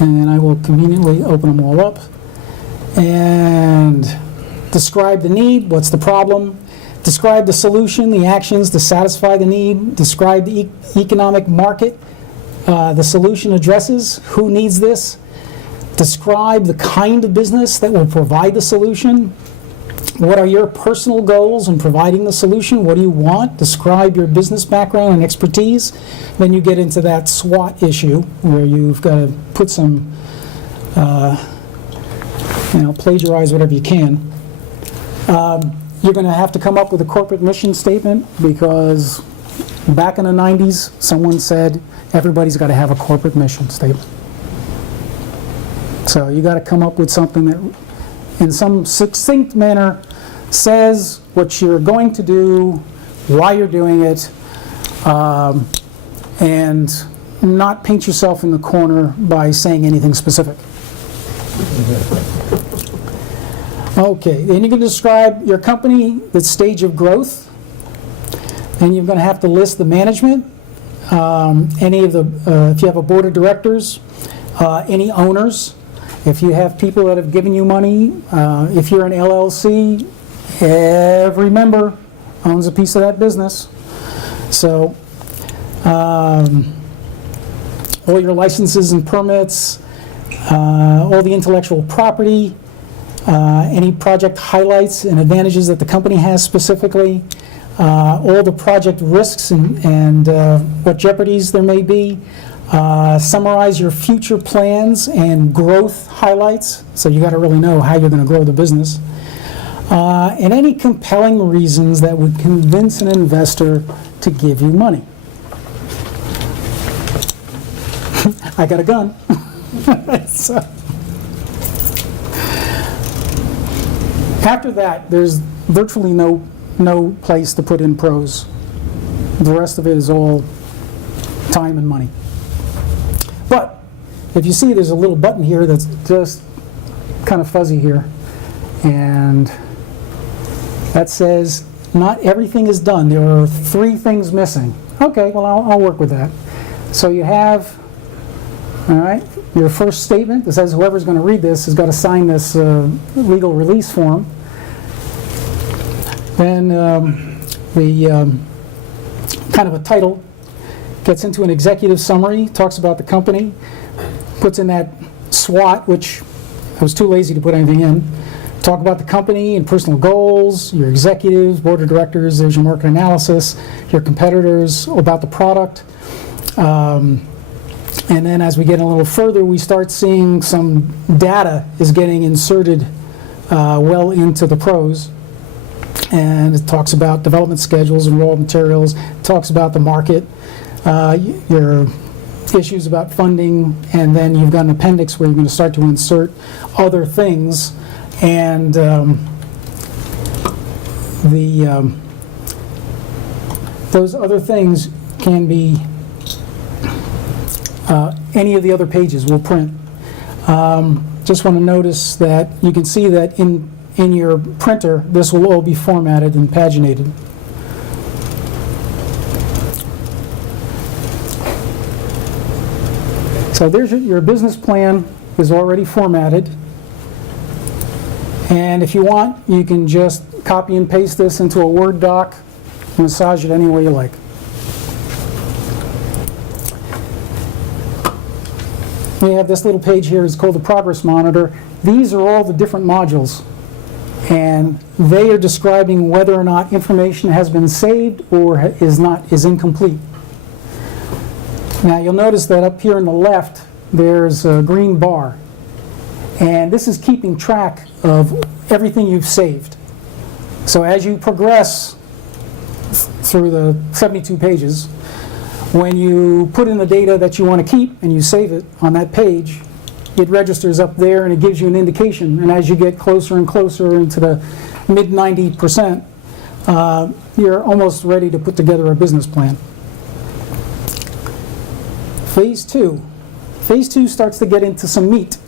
And I will conveniently open them all up. And describe the need, what's the problem, describe the solution, the actions to satisfy the need, describe the economic market the solution addresses, who needs this, describe the kind of business that will provide the solution, what are your personal goals in providing the solution, what do you want, describe your business background and expertise. Then you get into that SWOT issue where you've got to put some plagiarize whatever you can. You're going to have to come up with a corporate mission statement because back in the 90s, someone said everybody's got to have a corporate mission statement. So you got to come up with something that in some succinct manner says what you're going to do, why you're doing it, and not paint yourself in the corner by saying anything specific. Okay, then you can describe your company, its stage of growth, and you're going to have to list the management, any of the, if you have a board of directors, any owners, if you have people that have given you money, if you're an LLC, every member owns a piece of that business. So, all your licenses and permits, all the intellectual property, any project highlights and advantages that the company has specifically, all the project risks and what jeopardies there may be, summarize your future plans and growth highlights, so you got to really know how you're going to grow the business, and any compelling reasons that would convince an investor to give you money. I got a gun. So, after that, there's virtually no place to put in prose. The rest of it is all time and money. But if you see, there's a little button here that's just kind of fuzzy here, and that says not everything is done. There are 3 things missing. Okay, well I'll work with that. So you have, all right, your first statement that says whoever's going to read this has got to sign this legal release form. Then the kind of a title gets into an executive summary, talks about the company, puts in that SWOT, which I was too lazy to put anything in. Talk about the company and personal goals, your executives, board of directors, there's your market analysis, your competitors, about the product. And then as we get a little further, we start seeing some data is getting inserted well into the prose. And it talks about development schedules and raw materials, it talks about the market, your issues about funding, and then you've got an appendix where you're going to start to insert other things, and those other things can be any of the other pages will print. Just want to notice that you can see that in your printer, this will all be formatted and paginated. So there's your business plan is already formatted. And if you want, you can just copy and paste this into a Word doc, massage it any way you like. We have this little page here, it's called the Progress Monitor. These are all the different modules, and they are describing whether or not information has been saved or is incomplete. Now you'll notice that up here on the left there's a green bar, and this is keeping track of everything you've saved. So as you progress through the 72 pages, when you put in the data that you want to keep and you save it on that page, it registers up there and it gives you an indication. And as you get closer and closer into the mid 90%, you're almost ready to put together a business plan. Phase 2. Phase 2 starts to get into some meat.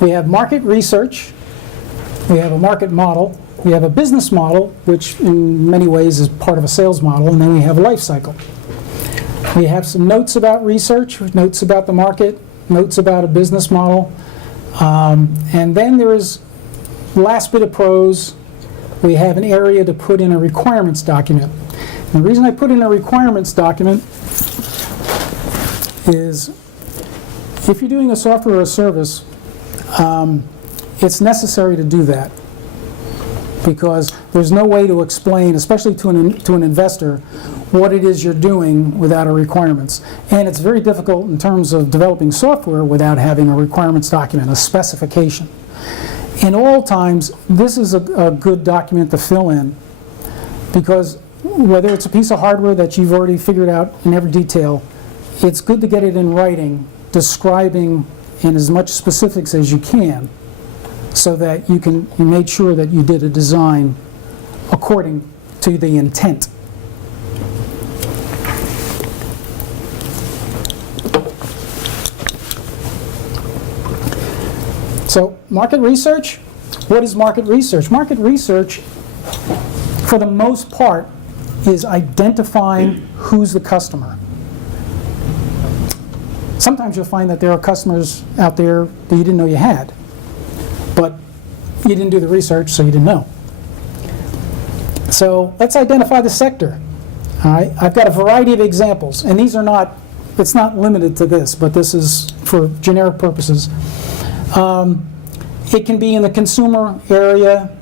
We have market research, we have a market model, we have a business model, which in many ways is part of a sales model, and then we have a life cycle. We have some notes about research, notes about the market, notes about a business model, and then there is the last bit of prose. We have an area to put in a requirements document. And the reason I put in a requirements document is if you're doing a software or a service, it's necessary to do that, because there's no way to explain, especially to an investor, what it is you're doing without a requirements. And it's very difficult in terms of developing software without having a requirements document, a specification. In all times, this is a good document to fill in, because whether it's a piece of hardware that you've already figured out in every detail, it's good to get it in writing, describing in as much specifics as you can, so that you made sure that you did a design according to the intent. So, market research. What is market research? Market research, for the most part, is identifying who's the customer. Sometimes you'll find that there are customers out there that you didn't know you had, but you didn't do the research, so you didn't know. So let's identify the sector. All right, I've got a variety of examples, and these are not, it's not limited to this, but this is for generic purposes. It can be in the consumer area.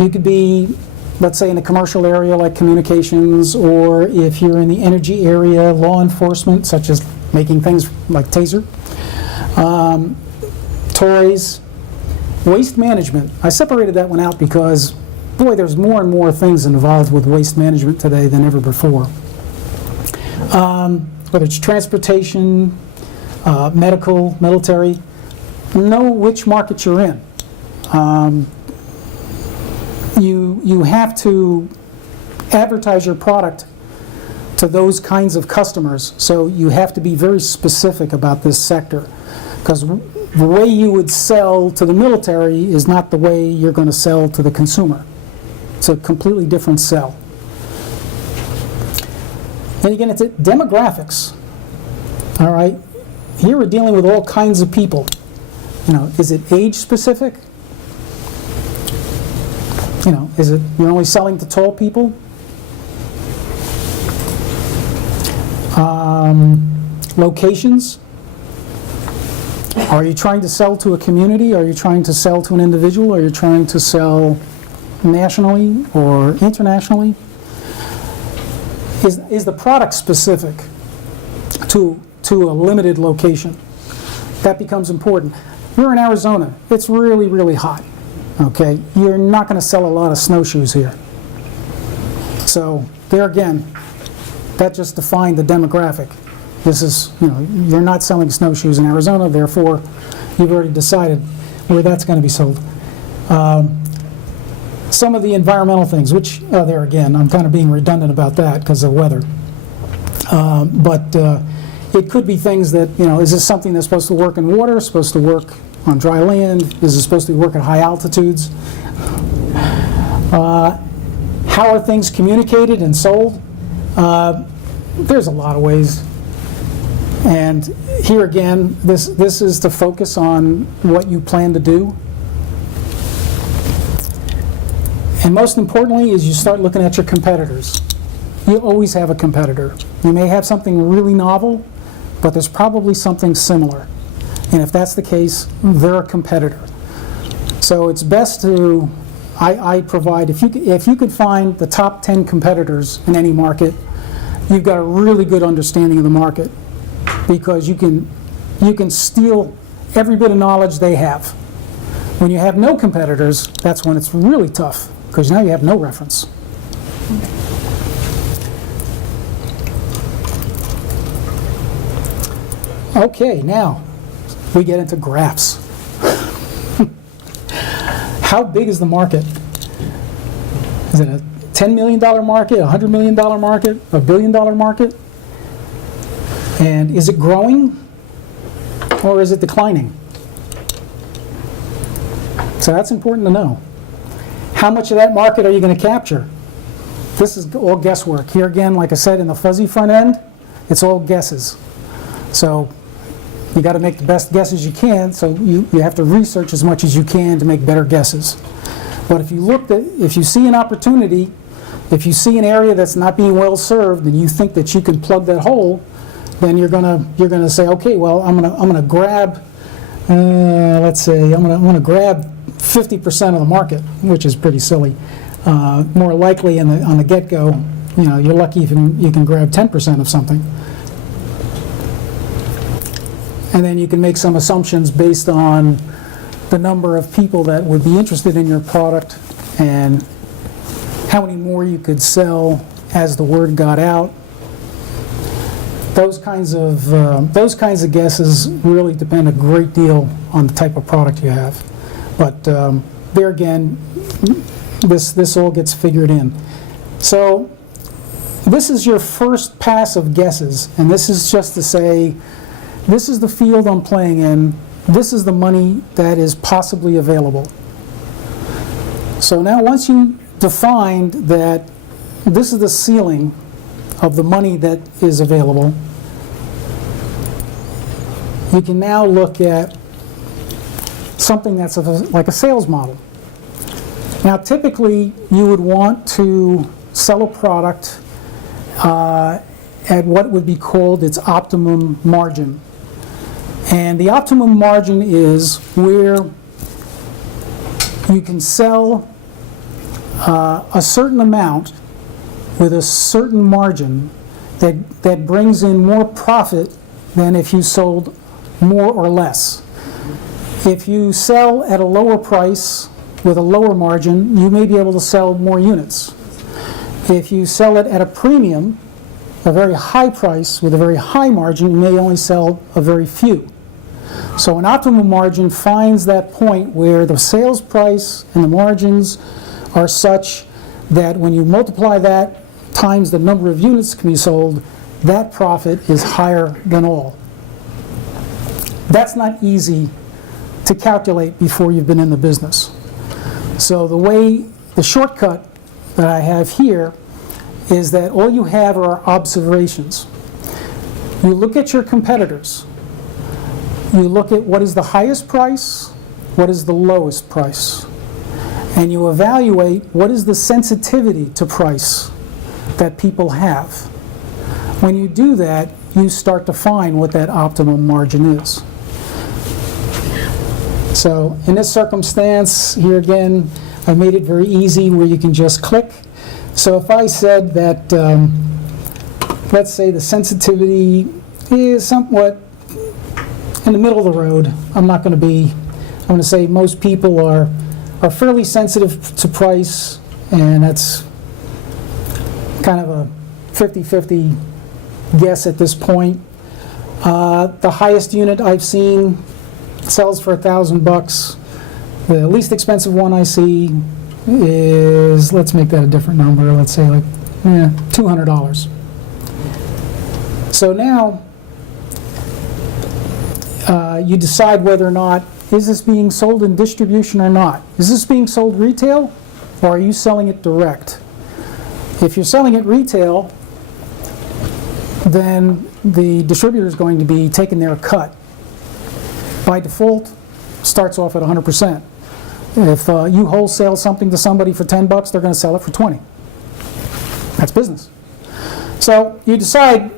You could be, let's say, in the commercial area like communications, or if you're in the energy area, law enforcement, such as making things like taser, toys, waste management. I separated that one out because, boy, there's more and more things involved with waste management today than ever before. Whether it's transportation, medical, military, know which market you're in. You have to advertise your product to those kinds of customers, so you have to be very specific about this sector, because the way you would sell to the military is not the way you're going to sell to the consumer. It's a completely different sell. And again, it's demographics. All right, here we're dealing with all kinds of people. You know, is it age specific? You know, is it you're only selling to tall people? Locations. Are you trying to sell to a community? Are you trying to sell to an individual? Are you trying to sell nationally or internationally? Is the product specific to a limited location? That becomes important. You're in Arizona. It's really, really hot. Okay? You're not going to sell a lot of snowshoes here. So there again, that just defined the demographic. This is, you're not selling snowshoes in Arizona, therefore you've already decided where that's going to be sold. Some of the environmental things, which, there again, I'm kind of being redundant about that because of weather. But it could be things that, is this something that's supposed to work in water, supposed to work on dry land? Is it supposed to work at high altitudes? How are things communicated and sold? There's a lot of ways. And here again, this is to focus on what you plan to do. And most importantly is you start looking at your competitors. You always have a competitor. You may have something really novel, but there's probably something similar. And if that's the case, they're a competitor. So it's best to, I provide, if you could find the top 10 competitors in any market, you've got a really good understanding of the market, because you can steal every bit of knowledge they have. When you have no competitors, that's when it's really tough, because now you have no reference. Okay, now we get into graphs. How big is the market? Is it a $10 million market, a $100 million market, a $1 billion market? And is it growing or is it declining? So that's important to know. How much of that market are you going to capture? This is all guesswork. Here again, like I said, in the fuzzy front end, it's all guesses. So you got to make the best guesses you can, so you have to research as much as you can to make better guesses. But if you see an opportunity, if you see an area that's not being well served and you think that you can plug that hole, then you're gonna say, okay, well, I'm gonna grab, let's say, I'm gonna grab 50% of the market, which is pretty silly. More likely on the get-go, you're lucky if you can grab 10% of something. And then you can make some assumptions based on the number of people that would be interested in your product and how many more you could sell as the word got out. Those kinds of guesses really depend a great deal on the type of product you have. But there again, this all gets figured in. So this is your first pass of guesses, and this is just to say, this is the field I'm playing in, this is the money that is possibly available. So now once you defined that this is the ceiling of the money that is available, you can now look at something that's like a sales model. Now typically you would want to sell a product at what would be called its optimum margin. And the optimum margin is where you can sell a certain amount with a certain margin that brings in more profit than if you sold more or less. If you sell at a lower price with a lower margin, you may be able to sell more units. If you sell it at a premium, a very high price with a very high margin, you may only sell a very few. So an optimum margin finds that point where the sales price and the margins are such that when you multiply that times the number of units can be sold, that profit is higher than all. That's not easy to calculate before you've been in the business. So the shortcut that I have here is that all you have are observations. You look at your competitors. You look at what is the highest price, what is the lowest price, and you evaluate what is the sensitivity to price that people have. When you do that, you start to find what that optimum margin is. So in this circumstance, here again, I made it very easy where you can just click. So if I said that, let's say the sensitivity is somewhat in the middle of the road, I'm going to say most people are fairly sensitive to price, and that's kind of a 50-50 guess at this point. The highest unit I've seen sells for $1,000. The least expensive one I see is, let's make that a different number, let's say like $200. So now you decide whether or not, is this being sold in distribution or not? Is this being sold retail, or are you selling it direct? If you're selling it retail, then the distributor is going to be taking their cut. By default, starts off at 100%. If you wholesale something to somebody for $10, they're going to sell it for 20. That's business. So you decide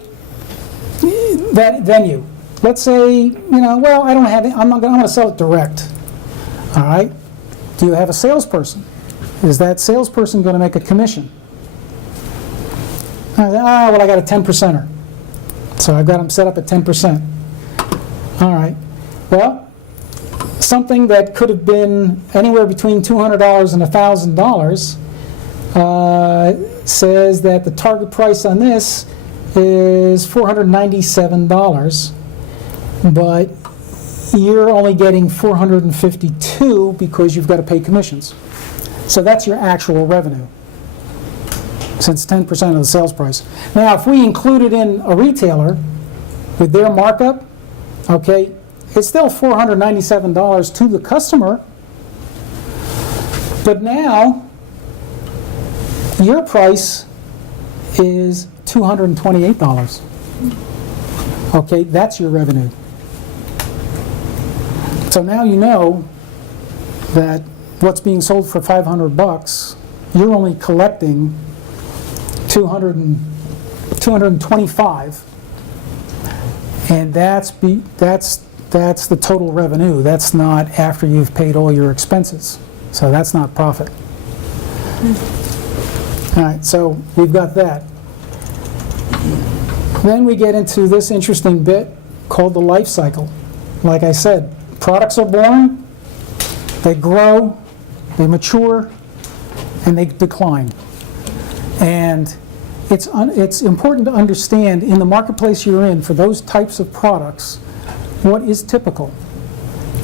that venue. Let's say, well, I don't have it, I'm going to sell it direct. All right? Do you have a salesperson? Is that salesperson going to make a commission? Well, I got a 10%er. So I've got them set up at 10%. All right. Well, something that could have been anywhere between $200 and $1,000 says that the target price on this is $497, but you're only getting $452 because you've got to pay commissions. So that's your actual revenue, since 10% of the sales price. Now, if we included in a retailer with their markup, okay, it's still $497 to the customer, but now your price is $228. Okay, that's your revenue. So now you know that what's being sold for $500, you're only collecting 225, and that's the total revenue. That's not after you've paid all your expenses. So that's not profit. All right, so we've got that. Then we get into this interesting bit called the life cycle. Like I said, products are born, they grow, they mature, and they decline. And it's important to understand in the marketplace you're in for those types of products, what is typical.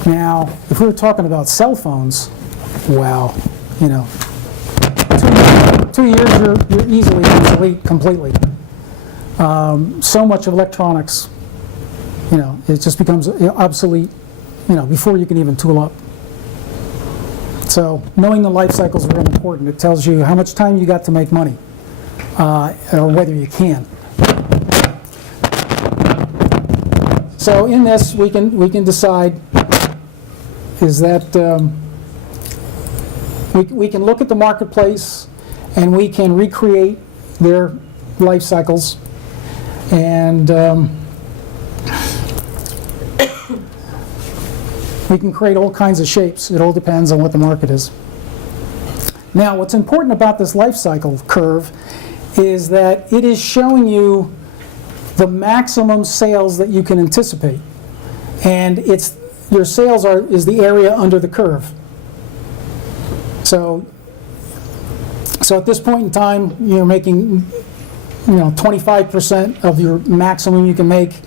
Now, if we were talking about cell phones, well, 2 years you're easily obsolete completely. So much of electronics, it just becomes obsolete, before you can even tool up. So knowing the life cycle is very important. It tells you how much time you got to make money, or whether you can. So in this, we can decide is that we can look at the marketplace and we can recreate their life cycles, and we can create all kinds of shapes. It all depends on what the market is. Now, what's important about this life cycle curve is that it is showing you the maximum sales that you can anticipate, and your sales is the area under the curve. So at this point in time, you're making 25% of your maximum you can make,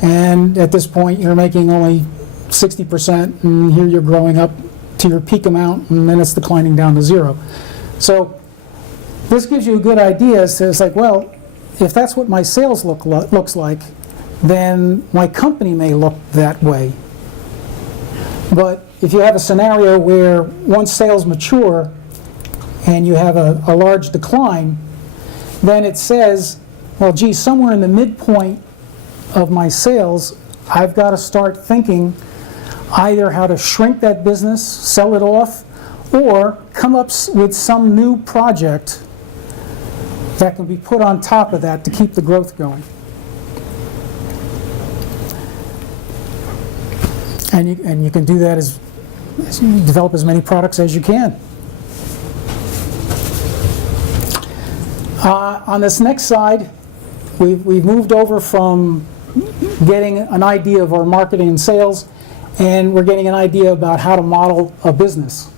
and at this point you're making only 60%, and here you're growing up to your peak amount, and then it's declining down to zero. So this gives you a good idea as to, it's like, well, if that's what my sales looks like, then my company may look that way. But if you have a scenario where once sales mature and you have a large decline, then it says, well, gee, somewhere in the midpoint of my sales, I've got to start thinking either how to shrink that business, sell it off, or come up with some new project that can be put on top of that to keep the growth going. And you can do that as you develop as many products as you can. On this next side, we've moved over from getting an idea of our marketing and sales, and we're getting an idea about how to model a business.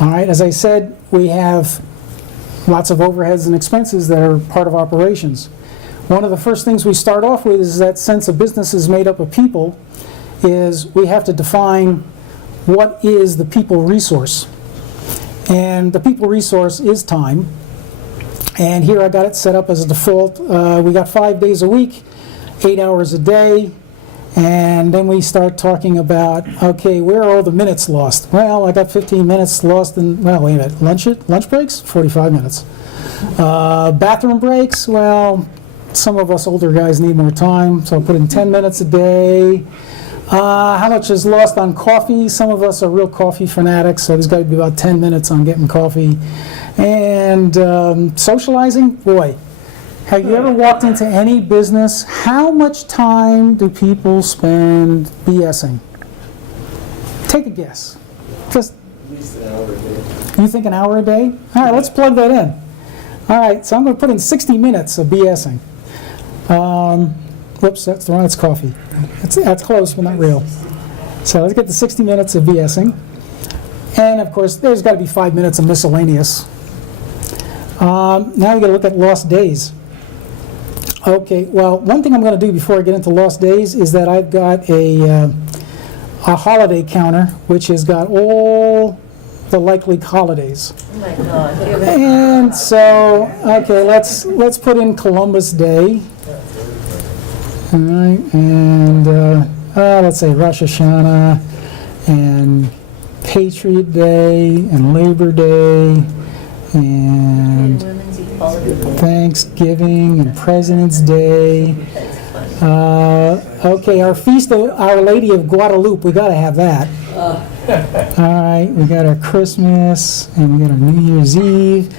All right, as I said, we have lots of overheads and expenses that are part of operations. one of the first things we start off with is that since a business is made up of people, is we have to define what is the people resource. And the people resource is time. And here I got it set up as a default. We got 5 days a week, 8 hours a day. And then we start talking about, okay, where are all the minutes lost? Well, I got 15 minutes lost in, well, wait a minute, lunch breaks? 45 minutes. Bathroom breaks? Well, some of us older guys need more time, so I'll put in 10 minutes a day. How much is lost on coffee? Some of us are real coffee fanatics, so there's got to be about 10 minutes on getting coffee. And socializing? Boy, have you ever walked into any business? How much time do people spend BSing? Take a guess. Just At least an hour a day. you think an hour a day? All right, let's plug that in. All right, so I'm going to put in 60 minutes of BSing. Whoops, that's wrong. It's coffee. That's close, but not real. So let's get the 60 minutes of BSing. And of course, there's got to be 5 minutes of miscellaneous. Now we got to look at lost days. Okay, well, one thing I'm going to do before I get into lost days is that I've got a holiday counter, which has got all the likely holidays. Oh my God. And so, okay, let's put in Columbus Day. All right, and let's say Rosh Hashanah, and Patriot Day, and Labor Day, and Women's Equality. Thanksgiving, and President's Day. Okay, our Feast of Our Lady of Guadalupe, we got to have that. All right, we got our Christmas, and we got our New Year's Eve,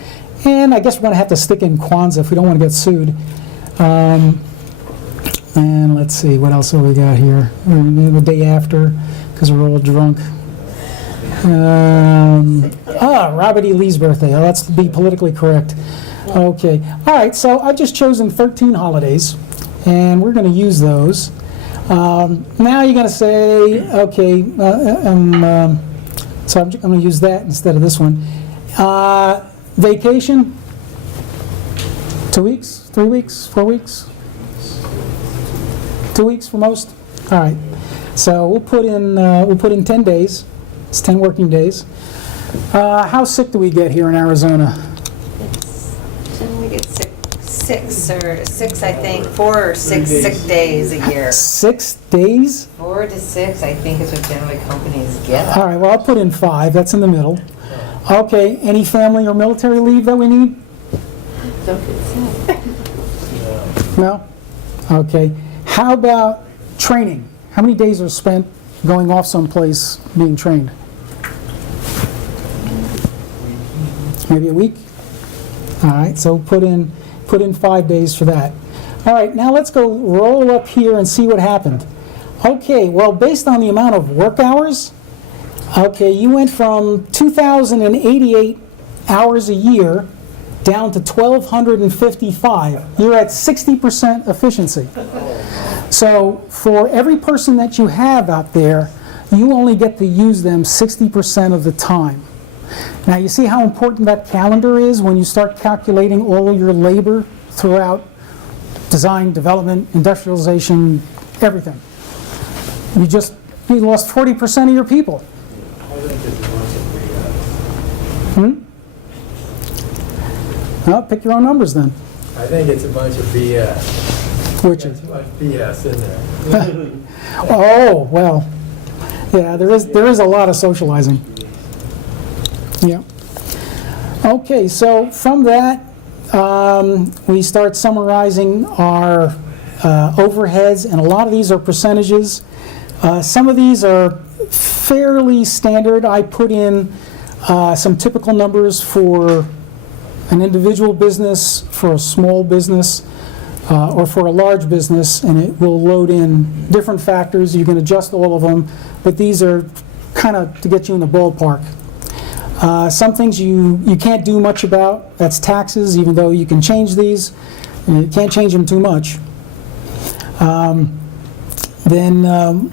and I guess we're going to have to stick in Kwanzaa if we don't want to get sued. And let's see, what else have we got here? The day after, because we're all drunk. Robert E. Lee's birthday. Oh, let's be politically correct. Okay. All right, so I've just chosen 13 holidays, and we're going to use those. Now you're going to say, okay, so I'm going to use that instead of this one. Vacation? 2 weeks? 3 weeks? 4 weeks? 2 weeks for most? All right. So we'll put in 10 days. It's 10 working days. How sick do we get here in Arizona? Shouldn't we get six, I think, 4 or 6 sick days a year? 6 days? 4 to 6, I think, is what generally companies get. All right, well, I'll put in 5. That's in the middle. Okay, any family or military leave that we need? Don't get sick. No? Okay. How about training? How many days are spent going off someplace being trained? Maybe a week? All right, so put in 5 days for that. All right, now let's go roll up here and see what happened. Okay, well, based on the amount of work hours, okay, you went from 2,088 hours a year down to 1,255. You're at 60% efficiency. So for every person that you have out there, you only get to use them 60% of the time. Now you see how important that calendar is when you start calculating all of your labor throughout design, development, industrialization, everything. You lost 40% of your people. Well, pick your own numbers then. I think it's a bunch of BS. Which is? Too much BS in there. Oh, well, yeah, there is a lot of socializing. Yeah. Okay, so from that, we start summarizing our overheads, and a lot of these are percentages. Some of these are fairly standard. I put in some typical numbers for an individual business, for a small business, or for a large business, and it will load in different factors. You can adjust all of them, but these are kind of to get you in the ballpark. Some things you can't do much about, that's taxes, even though you can change these. You can't change them too much. Then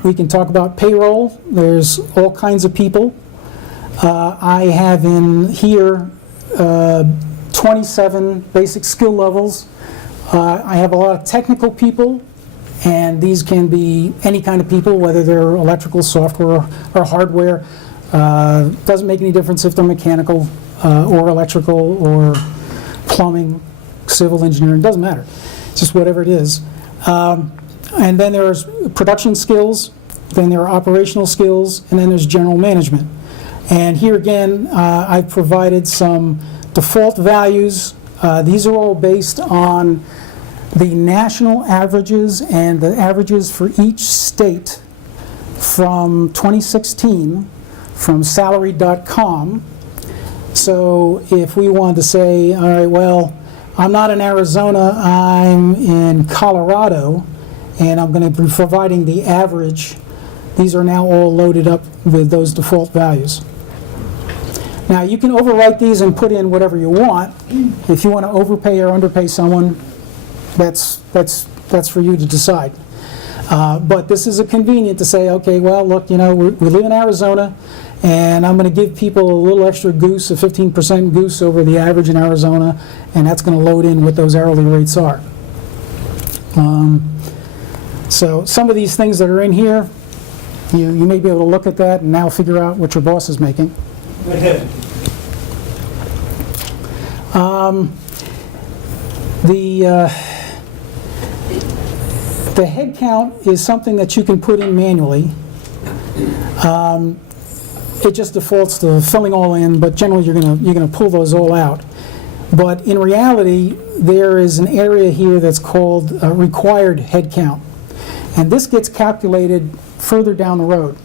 we can talk about payroll. There's all kinds of people. I have in here 27 basic skill levels. I have a lot of technical people, and these can be any kind of people, whether they're electrical, software, or hardware. Doesn't make any difference if they're mechanical or electrical or plumbing, civil engineering, doesn't matter. It's just whatever it is. And then there's production skills, then there are operational skills, and then there's general management. And here again, I've provided some default values. These are all based on the national averages and the averages for each state from 2016 from salary.com. So if we wanted to say, all right, well, I'm not in Arizona, I'm in Colorado, and I'm going to be providing the average. These are now all loaded up with those default values. Now you can overwrite these and put in whatever you want. If you want to overpay or underpay someone, that's for you to decide. But this is a convenient to say, okay, well, look, you know, we live in Arizona, and I'm going to give people a little extra goose, a 15% goose over the average in Arizona, and that's going to load in what those hourly rates are. So some of these things that are in here, you may be able to look at that and now figure out what your boss is making. The head count is something that you can put in manually. It just defaults to filling all in, but generally you're gonna pull those all out. But in reality, there is an area here that's called required head count, and this gets calculated further down the road.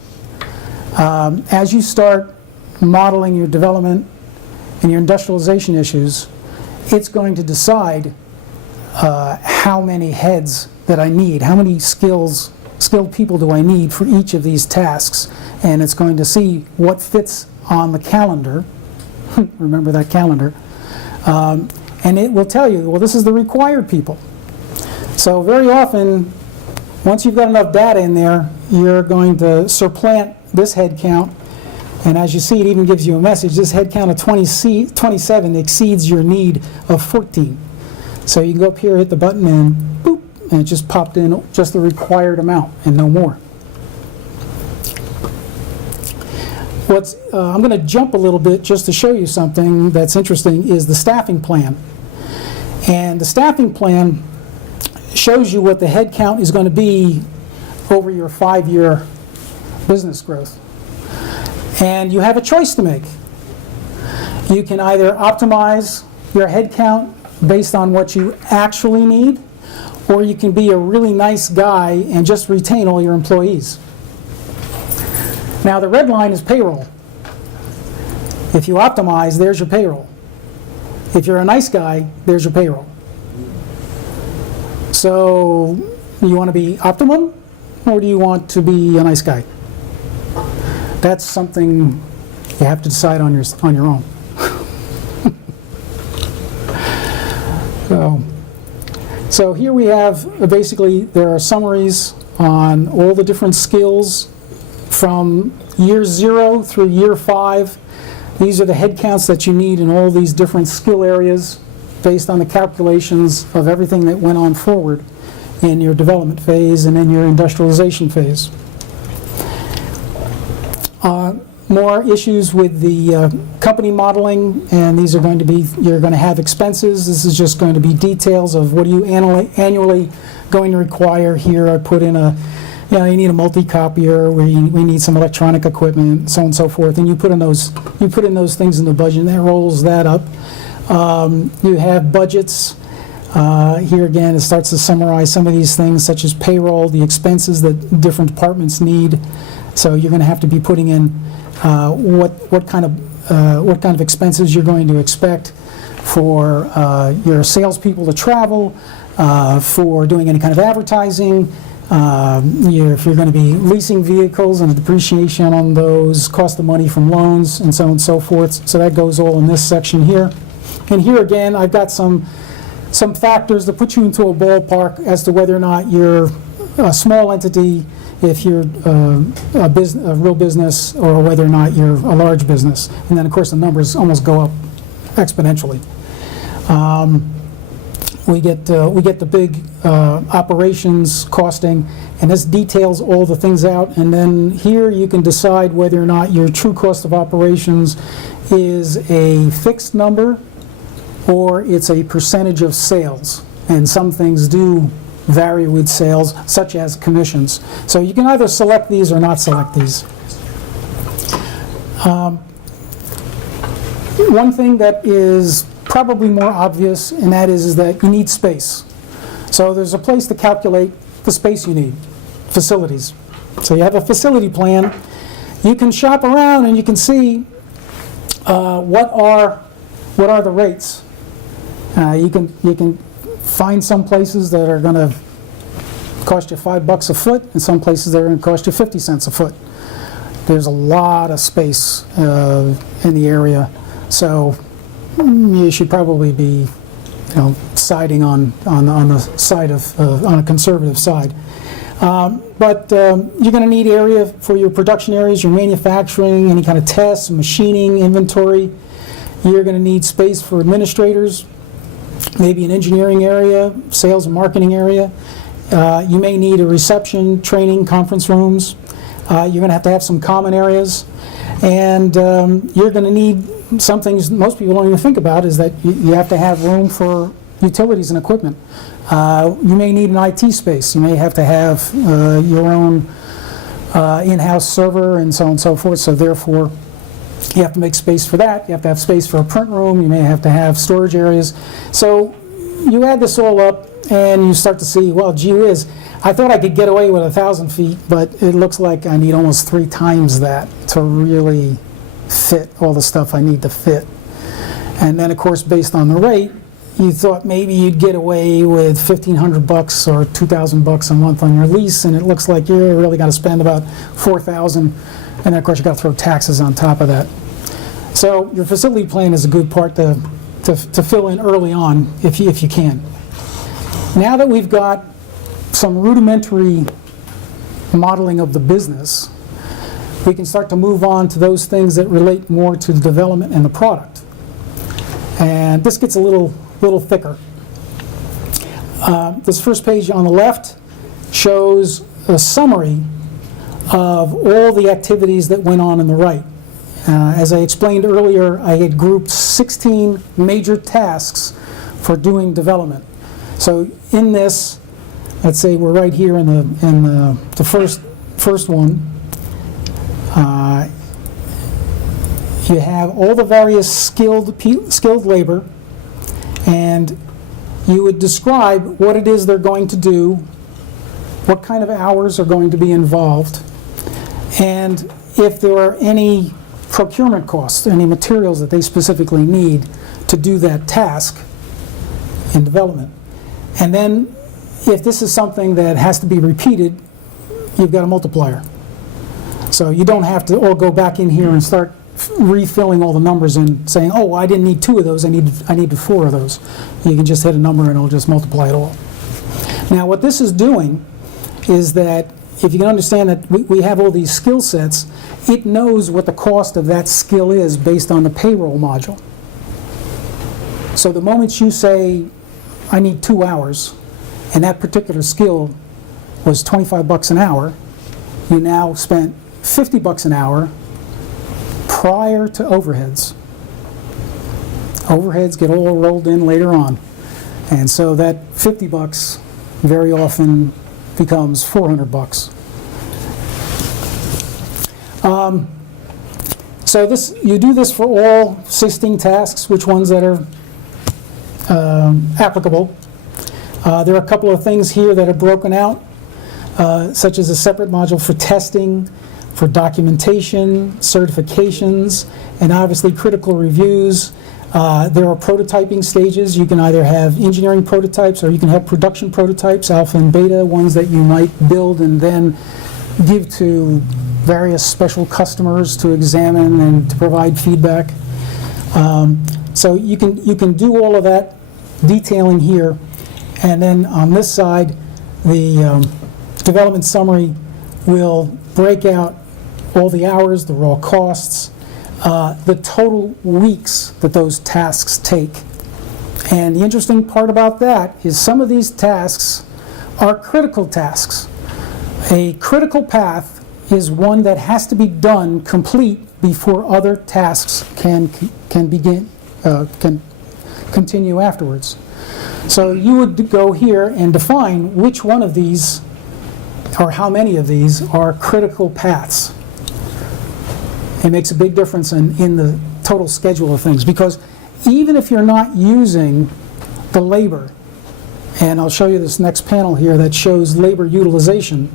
As you start modeling your development and your industrialization issues, it's going to decide how many heads that I need, how many skilled people do I need for each of these tasks, and it's going to see what fits on the calendar. Remember that calendar. And it will tell you, well, this is the required people. So very often, once you've got enough data in there, you're going to supplant this head count, and as you see, it even gives you a message. This head count of 27 exceeds your need of 14. So you can go up here, hit the button, and boop, and it just popped in just the required amount and no more. I'm going to jump a little bit just to show you something that's interesting, is the staffing plan. And the staffing plan shows you what the head count is going to be over your 5-year business growth. And you have a choice to make. You can either optimize your head count based on what you actually need, or you can be a really nice guy and just retain all your employees. Now the red line is payroll. If you optimize, there's your payroll. If you're a nice guy, there's your payroll. So you want to be optimum, or do you want to be a nice guy? That's something you have to decide on your own. So here we have, basically, there are summaries on all the different skills from year 0 through year 5. These are the head counts that you need in all these different skill areas based on the calculations of everything that went on forward in your development phase and in your industrialization phase. More issues with the company modeling, and these are going to be, you're going to have expenses. This is just going to be details of what are you annually going to require. Here I put in you need a multi-copier, we need some electronic equipment, so on and so forth, and you put in those things in the budget, and that rolls that up. You have budgets. Here again, it starts to summarize some of these things, such as payroll, the expenses that different departments need. So you're going to have to be putting in what kind of expenses you're going to expect for your salespeople to travel, for doing any kind of advertising. If you're going to be leasing vehicles and the depreciation on those, cost of money from loans, and so on and so forth. So that goes all in this section here. And here again, I've got some factors that put you into a ballpark as to whether or not you're a small entity, if you're a real business, or whether or not you're a large business. And then, of course, the numbers almost go up exponentially. we get the big operations costing, and this details all the things out, and then here you can decide whether or not your true cost of operations is a fixed number or it's a percentage of sales. And some things do vary with sales, such as commissions. So you can either select these or not select these. One thing that is probably more obvious, and that is that you need space. So there's a place to calculate the space you need, facilities. So you have a facility plan. You can shop around and you can see what are the rates. You can find some places that are going to cost you $5 a foot, and some places that are going to cost you 50 cents a foot. There's a lot of space in the area, so you should probably be, siding on the side of on a conservative side. But you're going to need area for your production areas, your manufacturing, any kind of tests, machining, inventory. You're going to need space for administrators, maybe an engineering area, sales and marketing area. You may need a reception, training, conference rooms. You're going to have some common areas. And you're going to need some things most people don't even think about, is that you have to have room for utilities and equipment. You may need an IT space. You may have to have your own in-house server and so on and so forth. So therefore, you have to make space for that. You have to have space for a print room. You may have to have storage areas. So you add this all up and you start to see, well, gee whiz, I thought I could get away with 1,000 feet, but it looks like I need almost 3 times that to really fit all the stuff I need to fit. And then, of course, based on the rate, you thought maybe you'd get away with $1,500 or $2,000 a month on your lease, and it looks like you're really going to spend about $4,000, and then, of course, you've got to throw taxes on top of that. So your facility plan is a good part to fill in early on if you can. Now that we've got some rudimentary modeling of the business, we can start to move on to those things that relate more to the development and the product. And this gets a little thicker. This first page on the left shows a summary of all the activities that went on the right. As I explained earlier, I had grouped 16 major tasks for doing development. So in this, let's say we're right here in the first one. You have all the various skilled labor, and you would describe what it is they're going to do, what kind of hours are going to be involved, and if there are any procurement costs, any materials that they specifically need to do that task in development. And then if this is something that has to be repeated, you've got a multiplier. So you don't have to all go back in here and start refilling all the numbers and saying, oh, I didn't need 2 of those, I needed 4 of those. You can just hit a number and it'll just multiply it all. Now what this is doing is that if you can understand that we have all these skill sets, it knows what the cost of that skill is based on the payroll module. So the moment you say, I need 2 hours, and that particular skill was $25 an hour, you now spent $50 an hour prior to overheads. Overheads get all rolled in later on. And so that $50 very often becomes $400. So you do this for all 16 tasks, which ones that are applicable. There are a couple of things here that are broken out, such as a separate module for testing, for documentation, certifications, and obviously critical reviews. There are prototyping stages. You can either have engineering prototypes or you can have production prototypes, alpha and beta, ones that you might build and then give to various special customers to examine and to provide feedback. So you can do all of that detailing here, and then on this side, the development summary will break out all the hours, the raw costs, the total weeks that those tasks take, And the interesting part about that is some of these tasks are critical tasks. A critical path is one that has to be done complete before other tasks can continue afterwards. So you would go here and define which one of these, or how many of these, are critical paths. It makes a big difference in the total schedule of things, because even if you're not using the labor, and I'll show you this next panel here that shows labor utilization,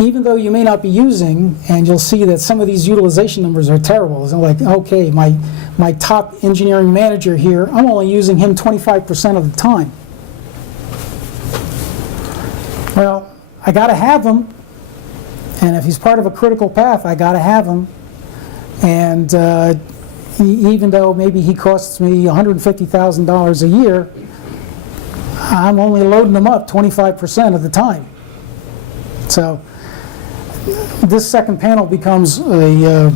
even though you may not be using, and you'll see that some of these utilization numbers are terrible. It's like, okay, my top engineering manager here, I'm only using him 25% of the time. Well, I got to have him, and if he's part of a critical path, I got to have him. And even though maybe he costs me $150,000 a year, I'm only loading him up 25% of the time. So this second panel becomes a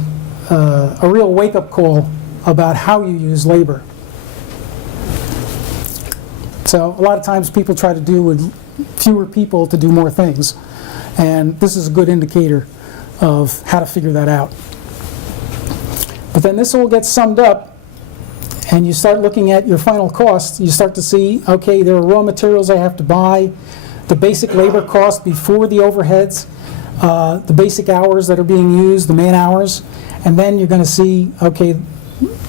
real wake-up call about how you use labor. So a lot of times people try to do with fewer people to do more things, and this is a good indicator of how to figure that out. But then this all gets summed up, and you start looking at your final costs. You start to see, okay, there are raw materials I have to buy, the basic labor cost before the overheads, the basic hours that are being used, the man hours, and then you're going to see, okay,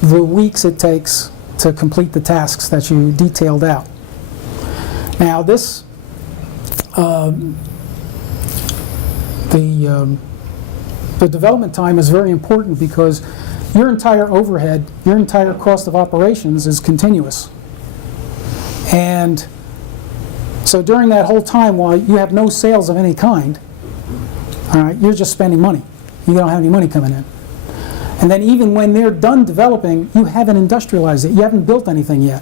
the weeks it takes to complete the tasks that you detailed out. Now this, the development time is very important, because your entire overhead, your entire cost of operations is continuous. And so during that whole time, while you have no sales of any kind, all right, you're just spending money. You don't have any money coming in. And then even when they're done developing, you haven't industrialized it. You haven't built anything yet.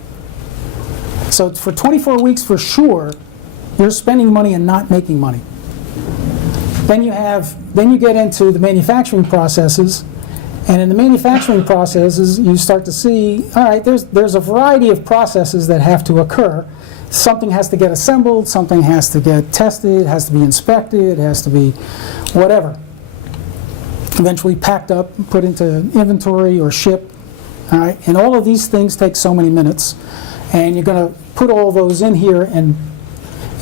So for 24 weeks for sure, you're spending money and not making money. Then you get into the manufacturing processes, and in the manufacturing processes, you start to see, all right, there's a variety of processes that have to occur. Something has to get assembled, something has to get tested, it has to be inspected, it has to be whatever. Eventually packed up, put into inventory or shipped. All right, and all of these things take so many minutes, and you're going to put all those in here and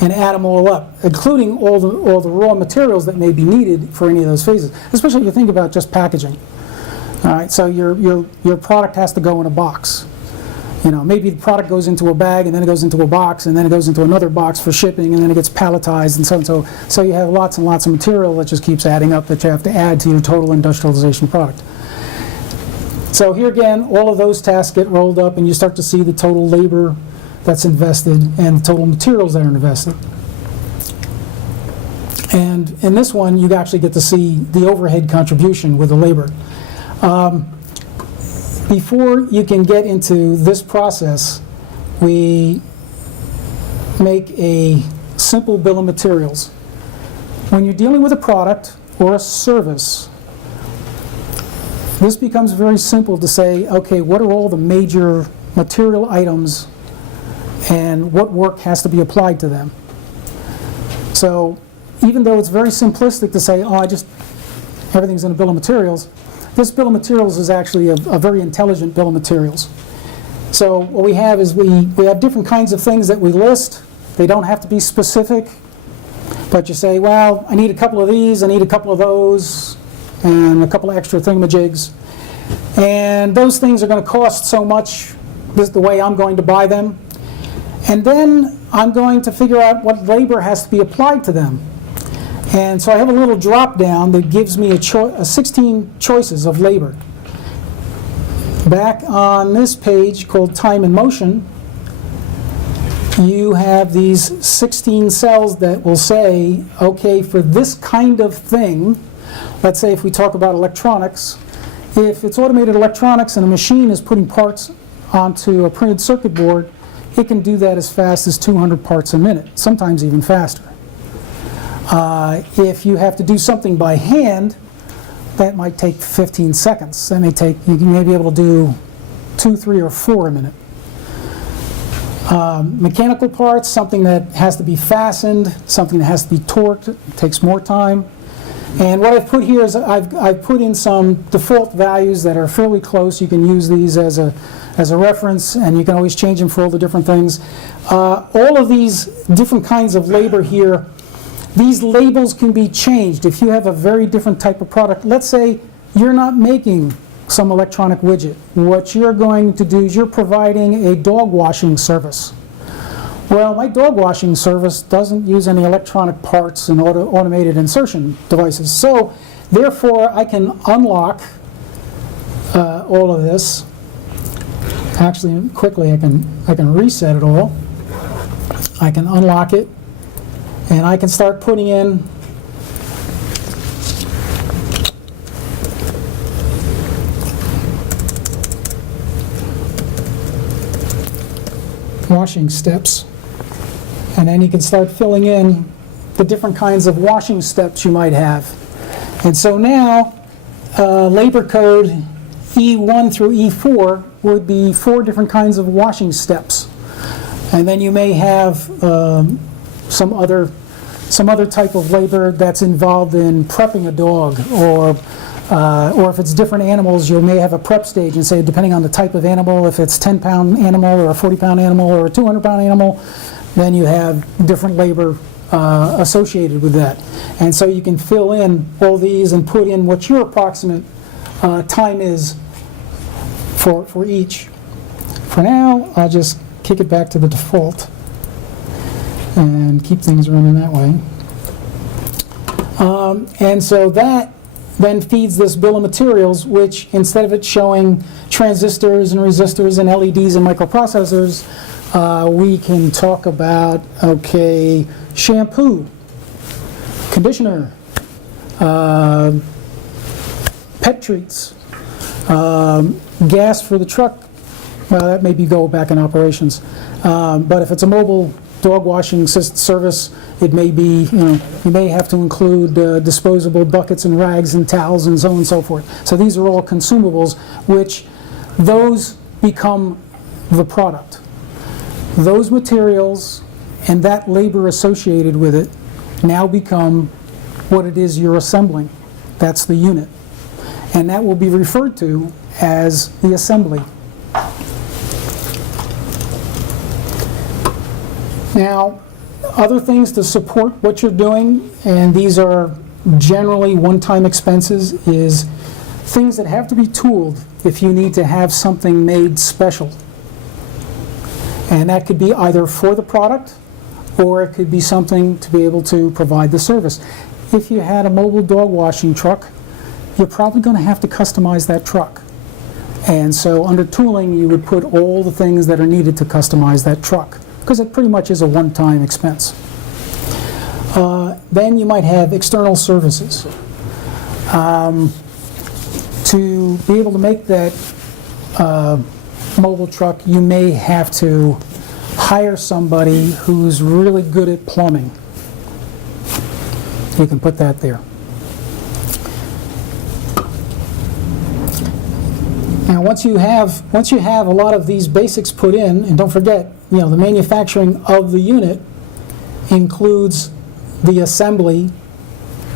add them all up, including all the raw materials that may be needed for any of those phases. Especially if you think about just packaging. All right, so your product has to go in a box. You know, maybe the product goes into a bag, and then it goes into a box, and then it goes into another box for shipping, and then it gets palletized, and so and so. So you have lots and lots of material that just keeps adding up that you have to add to your total industrialization product. So here again, all of those tasks get rolled up, and you start to see the total labor that's invested and the total materials that are invested. And in this one, you actually get to see the overhead contribution with the labor. Before you can get into this process, we make a simple bill of materials. When you're dealing with a product or a service, this becomes very simple to say, okay, what are all the major material items and what work has to be applied to them? So even though it's very simplistic to say, oh, everything's in a bill of materials, this bill of materials is actually a very intelligent bill of materials. So what we have is we have different kinds of things that we list. They don't have to be specific, but you say, well, I need a couple of these, I need a couple of those, and a couple of extra thingamajigs. And those things are going to cost so much. This is the way I'm going to buy them. And then I'm going to figure out what labor has to be applied to them. And so I have a little drop down that gives me 16 choices of labor. Back on this page called Time and Motion, you have these 16 cells that will say, okay, for this kind of thing, let's say if we talk about electronics, if it's automated electronics and a machine is putting parts onto a printed circuit board, it can do that as fast as 200 parts a minute, sometimes even faster. If you have to do something by hand, that might take 15 seconds. That may take, you may be able to do 2, 3, or 4 a minute. Mechanical parts, something that has to be fastened, something that has to be torqued, takes more time. And what I've put here is I've put in some default values that are fairly close. You can use these as a reference, and you can always change them for all the different things. All of these different kinds of labor here, these labels can be changed if you have a very different type of product. Let's say you're not making some electronic widget. What you're going to do is you're providing a dog washing service. Well, my dog washing service doesn't use any electronic parts and automated insertion devices. So, therefore, I can unlock all of this. Actually, quickly, I can reset it all. I can unlock it, and I can start putting in washing steps. And then you can start filling in the different kinds of washing steps you might have. And so now, labor code E1 through E4 would be 4 different kinds of washing steps. And then you may have some other type of labor that's involved in prepping a dog, or if it's different animals, you may have a prep stage and say, depending on the type of animal, if it's a 10-pound animal or a 40-pound animal or a 200-pound animal, then you have different labor associated with that. And so you can fill in all these and put in what your approximate time is for each. For now, I'll just kick it back to the default and keep things running that way. And so that then feeds this bill of materials, which instead of it showing transistors and resistors and LEDs and microprocessors, we can talk about, okay, shampoo, conditioner, pet treats, gas for the truck. Well, that maybe go back in operations. But if it's a mobile dog washing service, it may be, you may have to include disposable buckets and rags and towels and so on and so forth. So these are all consumables, which those become the product. Those materials and that labor associated with it now become what it is you're assembling. That's the unit. And that will be referred to as the assembly. Now, other things to support what you're doing, and these are generally one-time expenses, is things that have to be tooled if you need to have something made special. And that could be either for the product, or it could be something to be able to provide the service. If you had a mobile dog washing truck, you're probably going to have to customize that truck. And so under tooling, you would put all the things that are needed to customize that truck, because it pretty much is a one-time expense. Then you might have external services. To be able to make that mobile truck, you may have to hire somebody who's really good at plumbing. You can put that there. Now, once you have a lot of these basics put in, and don't forget, the manufacturing of the unit includes the assembly,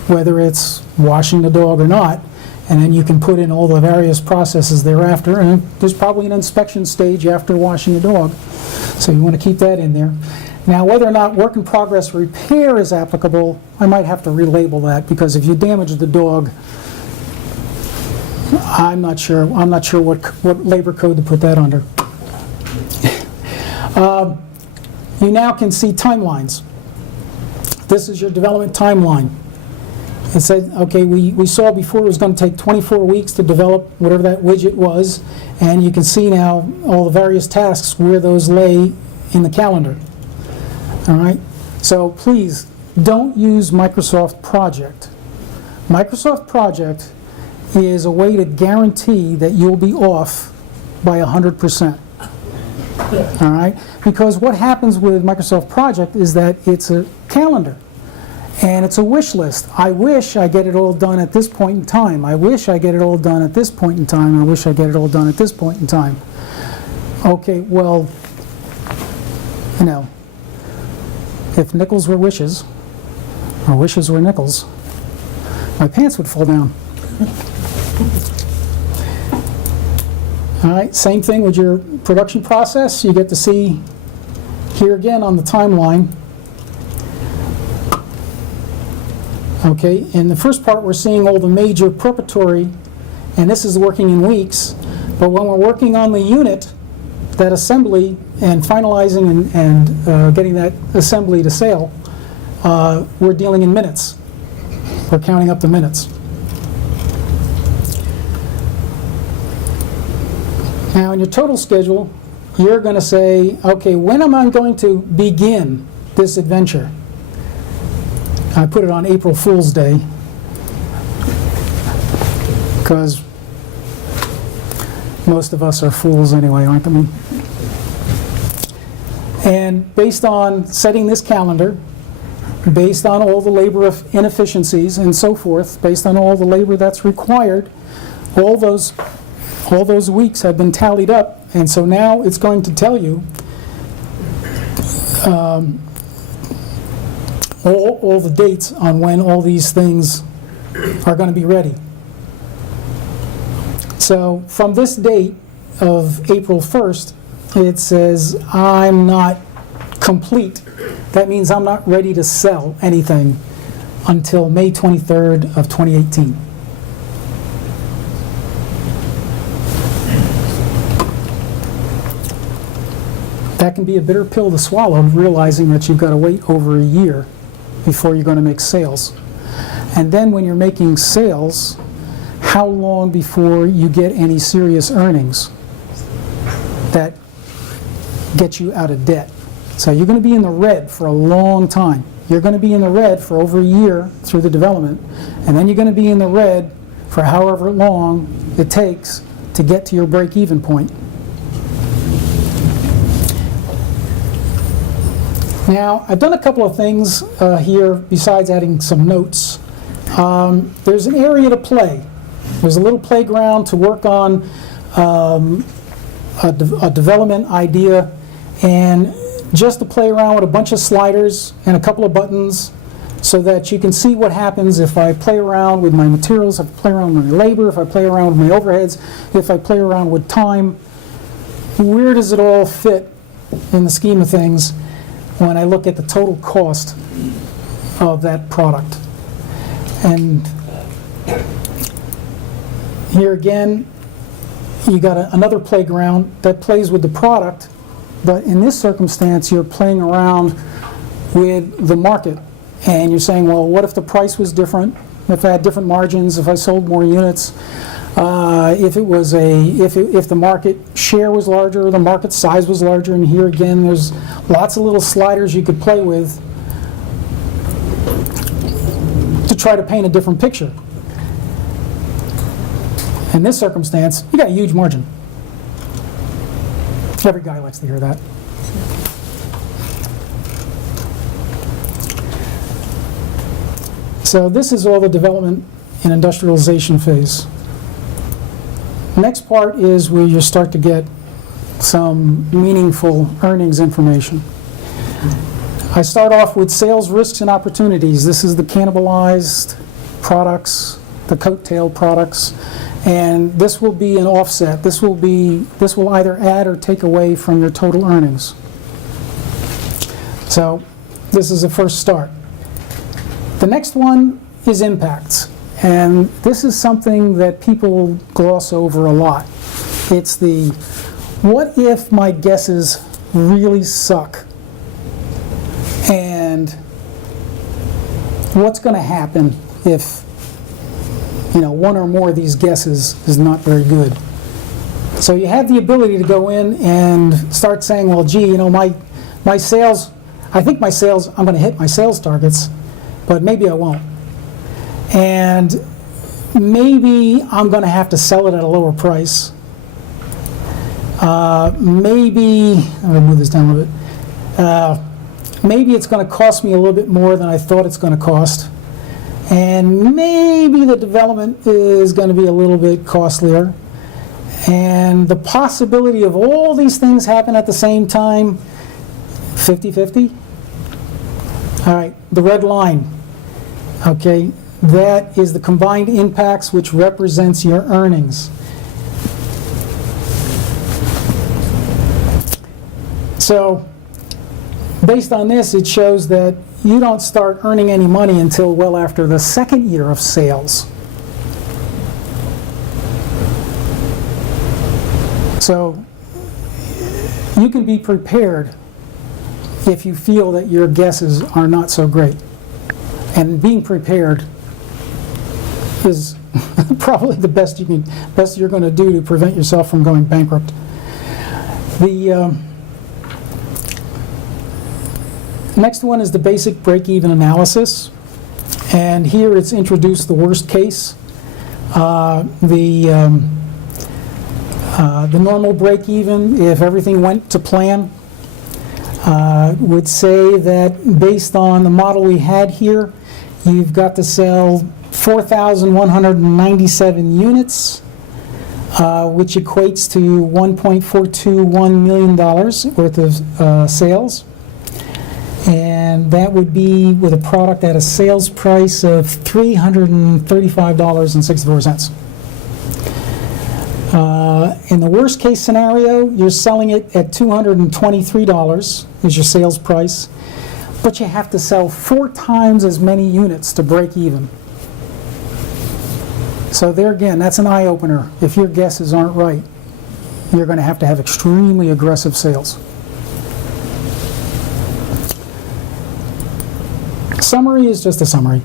whether it's washing the dog or not, and then you can put in all the various processes thereafter, and there's probably an inspection stage after washing the dog, so you want to keep that in there. Now, whether or not work in progress repair is applicable, I might have to relabel that, because if you damage the dog, I'm not sure what labor code to put that under. You now can see timelines. This is your development timeline. It said, okay, we saw before it was going to take 24 weeks to develop whatever that widget was, and you can see now all the various tasks where those lay in the calendar. All right? So please, don't use Microsoft Project. Microsoft Project is a way to guarantee that you'll be off by 100%. All right? Because what happens with Microsoft Project is that it's a calendar. And it's a wish list. I wish I get it all done at this point in time. I wish I get it all done at this point in time. I wish I get it all done at this point in time. Okay, well, you know, if nickels were wishes, or wishes were nickels, my pants would fall down. All right, same thing with your production process. You get to see here again on the timeline. Okay, in the first part we're seeing all the major preparatory, and this is working in weeks, but when we're working on the unit, that assembly, and finalizing and getting that assembly to sale, we're dealing in minutes. We're counting up the minutes. Now in your total schedule, you're going to say, okay, when am I going to begin this adventure? I put it on April Fool's Day because most of us are fools anyway, aren't we? And based on setting this calendar, based on all the labor inefficiencies and so forth, based on all the labor that's required, all those weeks have been tallied up, and so now it's going to tell you all the dates on when all these things are going to be ready. So from this date of April 1st, it says I'm not complete. That means I'm not ready to sell anything until May 23rd of 2018. That can be a bitter pill to swallow, realizing that you've got to wait over a year before you're going to make sales. And then when you're making sales, how long before you get any serious earnings that get you out of debt? So you're going to be in the red for a long time. You're going to be in the red for over a year through the development, and then you're going to be in the red for however long it takes to get to your break-even point. Now, I've done a couple of things here besides adding some notes. There's an area to play. There's a little playground to work on a development idea, and just to play around with a bunch of sliders and a couple of buttons so that you can see what happens if I play around with my materials, if I play around with my labor, if I play around with my overheads, if I play around with time. Where does it all fit in the scheme of things when I look at the total cost of that product? And here again, you got another playground that plays with the product, but in this circumstance, you're playing around with the market, and you're saying, well, what if the price was different? If I had different margins, if I sold more units, if the market share was larger, or the market size was larger, and here again, there's lots of little sliders you could play with to try to paint a different picture. In this circumstance, you got a huge margin. Every guy likes to hear that. So this is all the development and industrialization phase. Next part is where you start to get some meaningful earnings information. I start off with sales risks and opportunities. This is the cannibalized products, the coattail products, and this will be an offset. This will either add or take away from your total earnings. So this is the first start. The next one is impacts, and this is something that people gloss over a lot. It's the, what if my guesses really suck? And what's going to happen if one or more of these guesses is not very good? So you have the ability to go in and start saying, well, gee, my sales, I think my sales, I'm going to hit my sales targets, but maybe I won't. And maybe I'm going to have to sell it at a lower price. Maybe, I'm going to move this down a little bit. Maybe it's going to cost me a little bit more than I thought it's going to cost. And maybe the development is going to be a little bit costlier. And the possibility of all these things happen at the same time, 50/50? All right, the red line, okay, that is the combined impacts, which represents your earnings. So, based on this, it shows that you don't start earning any money until well after the second year of sales. So, you can be prepared if you feel that your guesses are not so great. And being prepared is probably the best you're going to do to prevent yourself from going bankrupt. The next one is the basic break-even analysis, and here it's introduced the worst case, the normal break-even if everything went to plan. Would say that based on the model we had here, you've got to sell 4,197 units, which equates to $1.421 million worth of sales. And that would be with a product at a sales price of $335.64. In the worst case scenario, you're selling it at $223 is your sales price, but you have to sell 4 times as many units to break even. So there again, that's an eye-opener. If your guesses aren't right, you're going to have extremely aggressive sales. Summary is just a summary.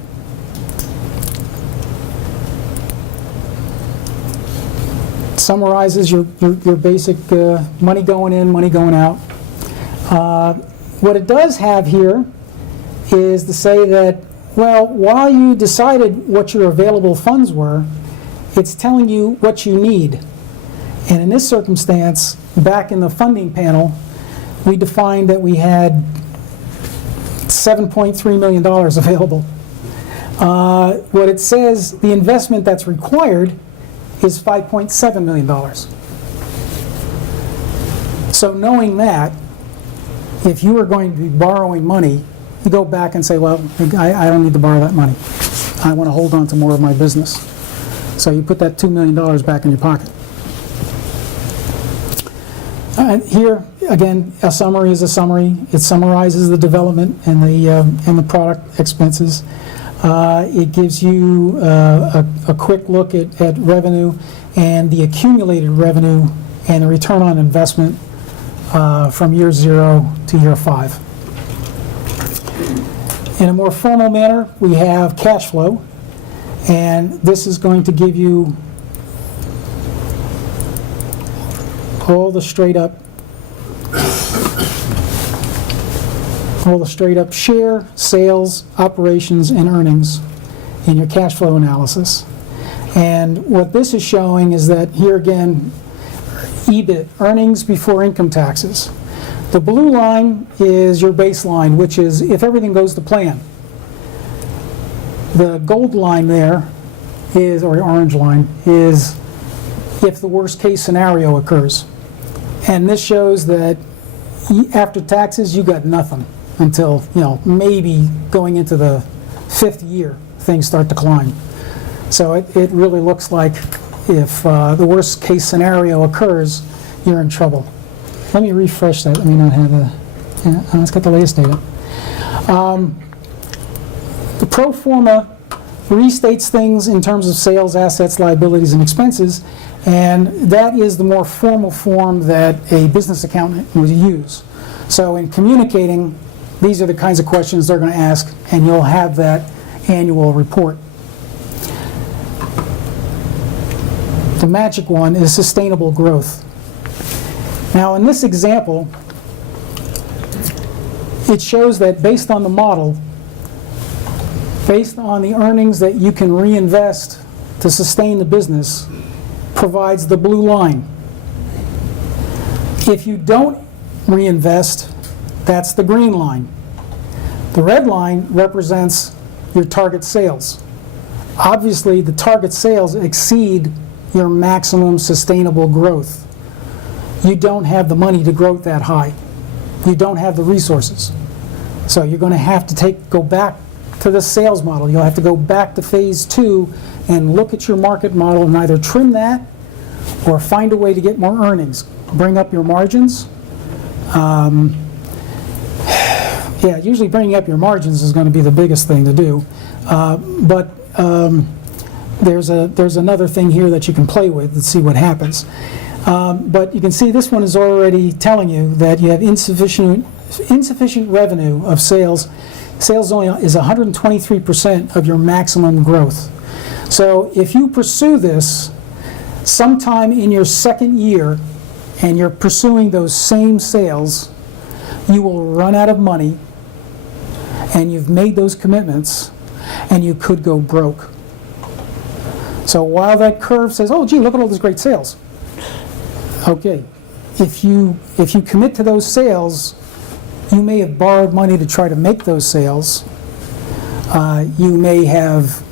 Summarizes your basic money going in, money going out. What it does have here is to say that, well, while you decided what your available funds were, it's telling you what you need. And in this circumstance, back in the funding panel, we defined that we had $7.3 million available. What it says, the investment that's required is $5.7 million. So knowing that, if you were going to be borrowing money, you go back and say, well, I don't need to borrow that money. I want to hold on to more of my business. So you put that $2 million back in your pocket. Here, again, a summary is a summary. It summarizes the development and the product expenses. It gives you a quick look at revenue and the accumulated revenue and the return on investment from year 0 to year 5. In a more formal manner, we have cash flow, and this is going to give you all the straight up share, sales, operations, and earnings in your cash flow analysis. And what this is showing is that here again, EBIT, earnings before income taxes. The blue line is your baseline, which is if everything goes to plan. The gold line there is, or orange line, is if the worst case scenario occurs. And this shows that after taxes, you got nothing until, maybe going into the 5th year, things start to climb. So it really looks like if the worst case scenario occurs, you're in trouble. Let me refresh that. Let me not have let's get the latest data. The pro forma restates things in terms of sales, assets, liabilities, and expenses, and that is the more formal form that a business accountant would use. So in communicating, these are the kinds of questions they're going to ask, and you'll have that annual report. The magic one is sustainable growth. Now in this example, it shows that based on the model, based on the earnings that you can reinvest to sustain the business, provides the blue line. If you don't reinvest, that's the green line. The red line represents your target sales. Obviously, the target sales exceed your maximum sustainable growth. You don't have the money to grow that high. you don't have the resources. So you're going to have to go back to the sales model. You'll have to go back to phase 2 and look at your market model and either trim that or find a way to get more earnings. Bring up your margins. Yeah, usually bringing up your margins is going to be the biggest thing to do. But there's another thing here that you can play with and see what happens. But you can see this one is already telling you that you have insufficient revenue of sales. Sales only is 123% of your maximum growth. So if you pursue this sometime in your second year and you're pursuing those same sales, you will run out of money, and you've made those commitments, and you could go broke. So while that curve says, oh gee, look at all these great sales. Okay, if you commit to those sales, you may have borrowed money to try to make those sales. You may have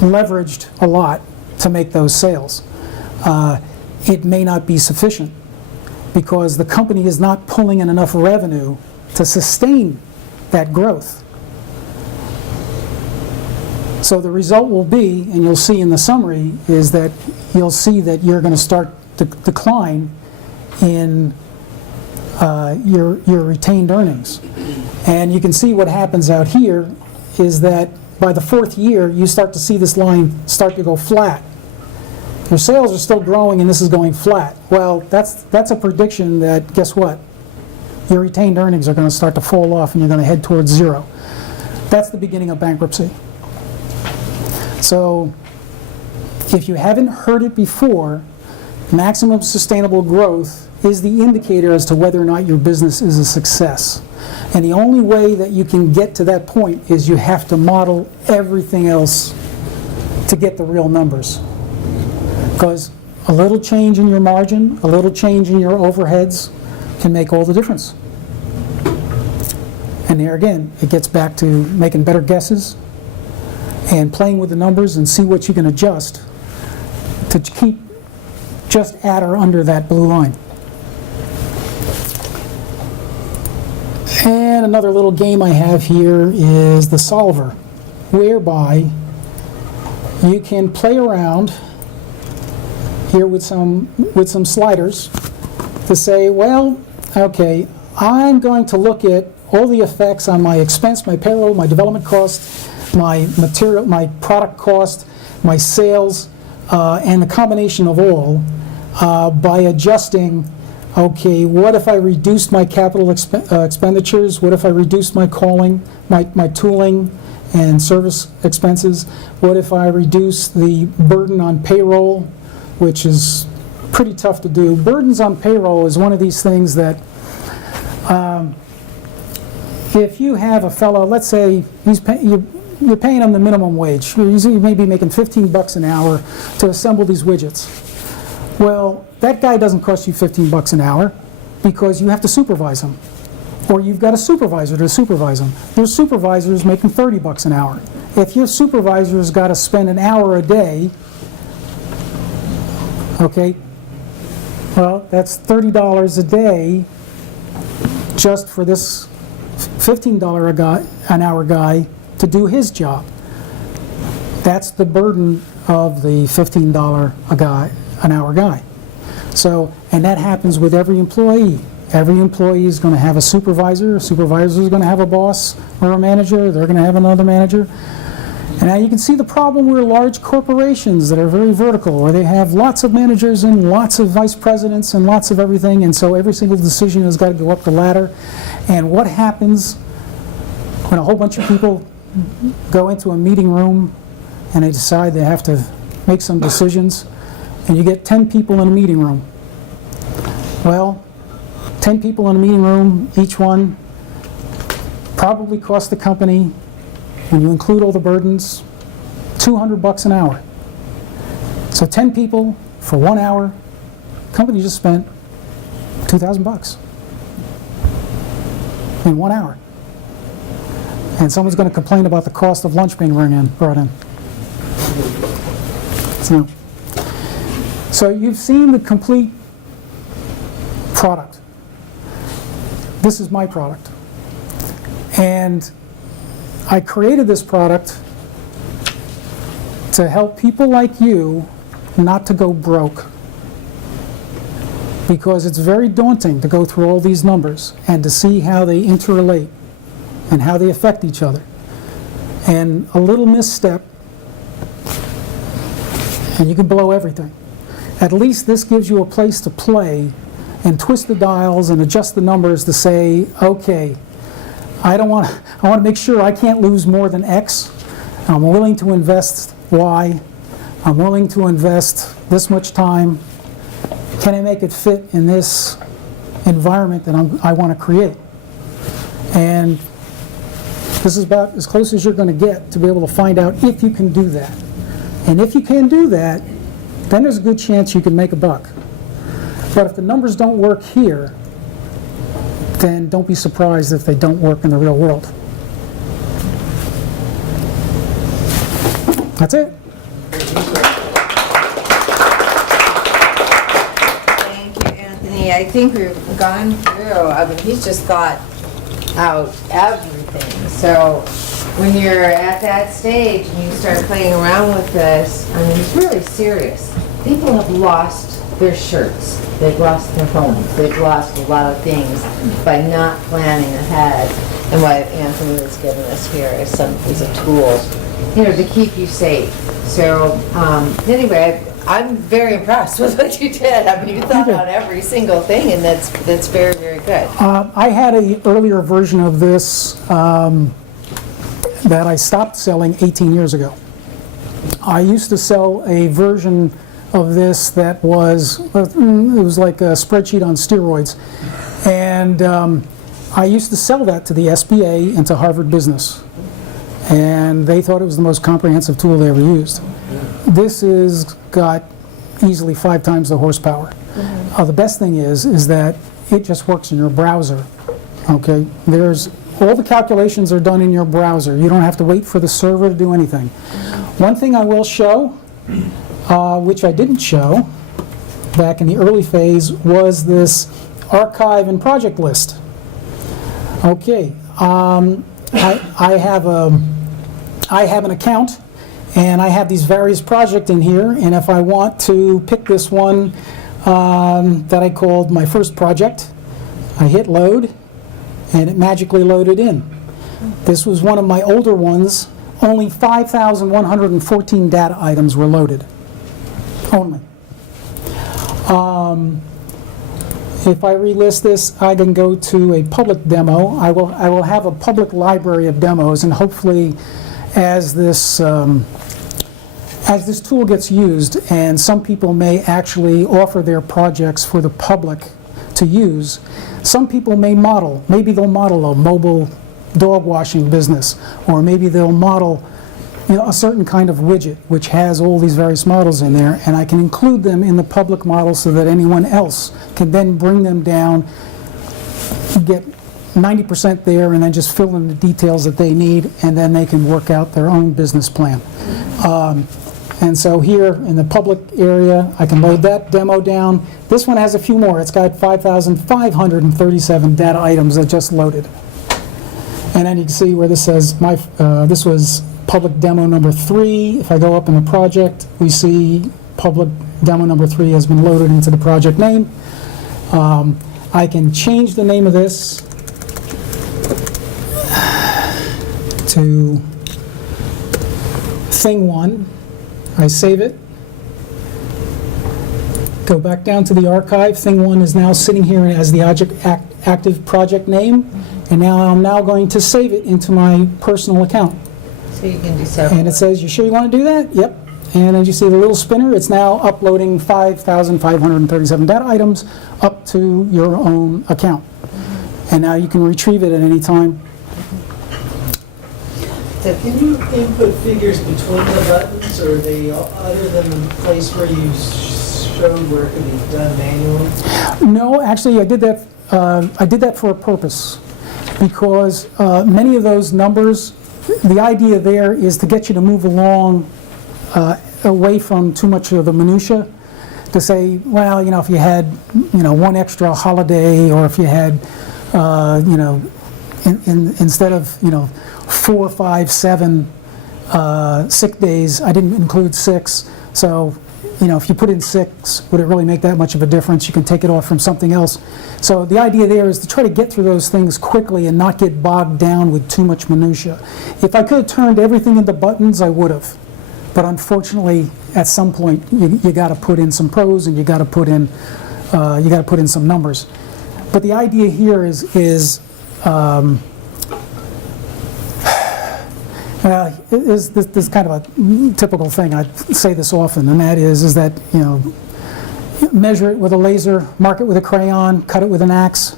leveraged a lot to make those sales. It may not be sufficient because the company is not pulling in enough revenue to sustain that growth. So the result will be, and you'll see in the summary, is that you'll see that you're going to start to decline in your retained earnings. And you can see what happens out here is that by the 4th year, you start to see this line start to go flat. Your sales are still growing and this is going flat. Well, that's a prediction that, guess what? Your retained earnings are going to start to fall off and you're going to head towards 0. That's the beginning of bankruptcy. So, if you haven't heard it before, maximum sustainable growth is the indicator as to whether or not your business is a success. And the only way that you can get to that point is you have to model everything else to get the real numbers. Because a little change in your margin, a little change in your overheads can make all the difference. And there again, it gets back to making better guesses and playing with the numbers and see what you can adjust to keep just at or under that blue line. And another little game I have here is the solver, whereby you can play around here with some sliders to say, well, okay, I'm going to look at all the effects on my expense, my payroll, my development cost, my material, my product cost, my sales, and the combination of all by adjusting, okay, what if I reduced my capital expenditures? What if I reduced my calling, my tooling and service expenses? What if I reduce the burden on payroll, which is pretty tough to do. Burdens on payroll is one of these things that if you have a fellow, let's say you're paying him the minimum wage. You may be making $15 an hour to assemble these widgets. Well, that guy doesn't cost you $15 an hour because you have to supervise him. Or you've got a supervisor to supervise him. Your supervisor is making $30 an hour. If your supervisor's got to spend an hour a day, okay, well, that's $30 a day just for this $15 an hour guy to do his job. That's the burden of the $15 an hour guy. So, and that happens with every employee. Every employee is going to have a supervisor is going to have a boss or a manager, they're going to have another manager. And now you can see the problem where large corporations that are very vertical, where they have lots of managers and lots of vice presidents and lots of everything, and so every single decision has got to go up the ladder. And what happens when a whole bunch of people go into a meeting room and they decide they have to make some decisions, and you get 10 people in a meeting room? Well, 10 people in a meeting room, each one probably cost the company, when you include all the burdens, $200 an hour. So 10 people for 1 hour, company just spent $2,000 in 1 hour. And someone's going to complain about the cost of lunch being brought in. So you've seen the complete product. This is my product. And I created this product to help people like you not to go broke. Because it's very daunting to go through all these numbers and to see how they interrelate and how they affect each other. And a little misstep, and you can blow everything. At least this gives you a place to play and twist the dials and adjust the numbers to say, okay, I want to make sure I can't lose more than X. I'm willing to invest Y. I'm willing to invest this much time. Can I make it fit in this environment that I want to create? And this is about as close as you're going to get to be able to find out if you can do that. And if you can do that, then there's a good chance you can make a buck. But if the numbers don't work here, then don't be surprised if they don't work in the real world. That's it. Thank you, Anthony. I think we've gone through, I mean, he's just thought out everything. So when you're at that stage and you start playing around with this, I mean, it's really serious. People have lost their shirts. They've lost their homes. They've lost a lot of things by not planning ahead. And what Anthony has given us here is a tool, to keep you safe. So anyway, I'm very impressed with what you did. I mean, you thought out every single thing, and that's very, very good. I had an earlier version of this that I stopped selling 18 years ago. I used to sell a version of this that was, it was like a spreadsheet on steroids. And I used to sell that to the SBA and to Harvard Business. And they thought it was the most comprehensive tool they ever used. This has got easily 5 times the horsepower. The best thing is that it just works in your browser. Okay, all the calculations are done in your browser. You don't have to wait for the server to do anything. One thing I will show, which I didn't show back in the early phase, was this archive and project list. Okay, I have an account, and I have these various projects in here, and if I want to pick this one that I called my first project, I hit load, and it magically loaded in. This was one of my older ones. Only 5,114 data items were loaded. Only. If I relist this, I can go to a public demo. I will have a public library of demos, and hopefully, as this tool gets used, and some people may actually offer their projects for the public to use, some people may model. Maybe they'll model a mobile dog washing business, or maybe they'll model a certain kind of widget which has all these various models in there, and I can include them in the public model so that anyone else can then bring them down, get 90% there, and then just fill in the details that they need, and then they can work out their own business plan. And so here in the public area, I can load that demo down. This one has a few more. It's got 5,537 data items that just loaded. And then you can see where this says this was public demo number 3. If I go up in the project, we see public demo number 3 has been loaded into the project name. I can change the name of this to Thing 1. I save it. Go back down to the archive. Thing 1 is now sitting here as the active project name. And now I'm going to save it into my personal account. So you can do several. And it says, you sure you want to do that? Yep. And as you see the little spinner, it's now uploading 5,537 data items up to your own account. And now you can retrieve it at any time. Can you input figures between the buttons, or are they other than the place where you showed where it could be done manually? No, actually, I did that for a purpose, because many of those numbers, the idea there is to get you to move along away from too much of the minutia. To say, well, if you had, one extra holiday, or if you had you know, instead of, you know, 4, 5, 7 sick days, I didn't include 6. So, you know, if you put in 6, would it really make that much of a difference? You can take it off from something else. So the idea there is to try to get through those things quickly and not get bogged down with too much minutia. If I could have turned everything into buttons, I would have. But unfortunately, at some point, you got to put in some prose and you got to put in some numbers. But the idea here is this kind of a typical thing. I say this often, and that is that, you know, measure it with a laser, mark it with a crayon, cut it with an axe.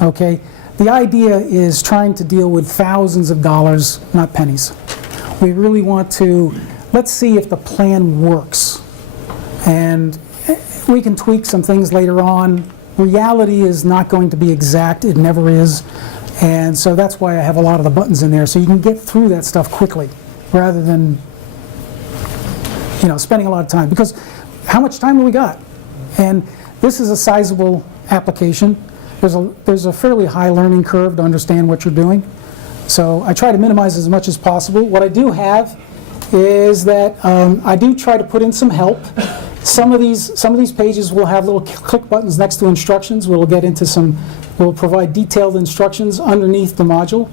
Okay? The idea is trying to deal with thousands of dollars, not pennies. We really want to, let's see if the plan works. And we can tweak some things later on. Reality is not going to be exact, it never is. And so that's why I have a lot of the buttons in there, so you can get through that stuff quickly, rather than, you know, spending a lot of time. Because how much time have we got? And this is a sizable application. There's a fairly high learning curve to understand what you're doing. So I try to minimize as much as possible. What I do have is that I do try to put in some help. Some of these pages will have little click buttons next to instructions. We'll get into some, we'll provide detailed instructions underneath the module.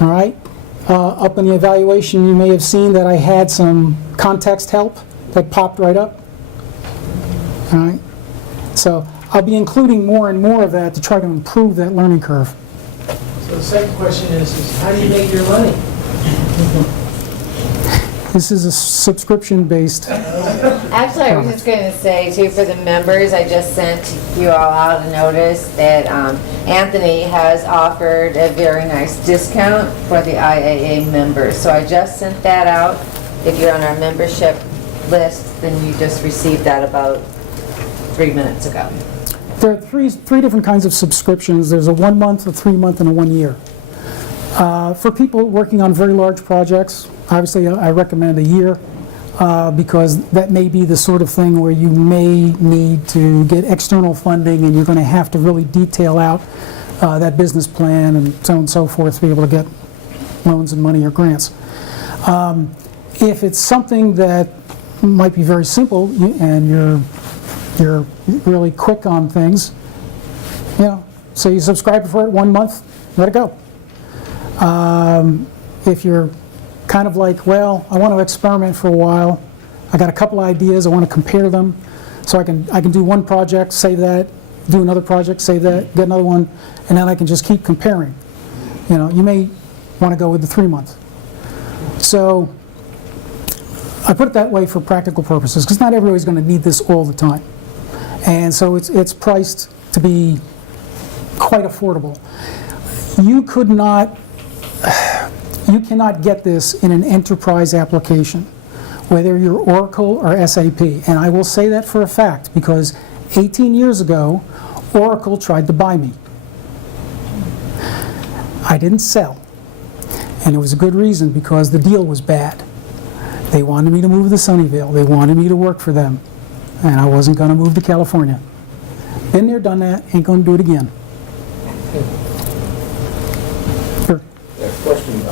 All right. Up in the evaluation, you may have seen that I had some context help that popped right up. All right. So I'll be including more and more of that to try to improve that learning curve. So the second question is how do you make your money? This is a subscription-based. Actually, I was just going to say, too, for the members, I just sent you all out a notice that Anthony has offered a very nice discount for the IAA members. So I just sent that out. If you're on our membership list, then you just received that about 3 minutes ago. There are three different kinds of subscriptions. There's a 1 month, a 3 month, and a 1 year. For people working on very large projects, obviously I recommend a year because that may be the sort of thing where you may need to get external funding and you're going to have to really detail out that business plan and so on and so forth to be able to get loans and money or grants. If it's something that might be very simple and you're really quick on things, you know, so you subscribe for it 1 month, let it go. If you're kind of like, well, I want to experiment for a while, I got a couple ideas, I want to compare them, so I can do one project, save that, do another project, save that, get another one, and then I can just keep comparing. You know, you may want to go with the 3 month. So I put it that way for practical purposes, because not everybody's going to need this all the time. And so it's priced to be quite affordable. You cannot get this in an enterprise application, whether you're Oracle or SAP. And I will say that for a fact, because 18 years ago, Oracle tried to buy me. I didn't sell. And it was a good reason, because the deal was bad. They wanted me to move to Sunnyvale. They wanted me to work for them. And I wasn't going to move to California. Been there, done that, ain't going to do it again. Sure. Question, you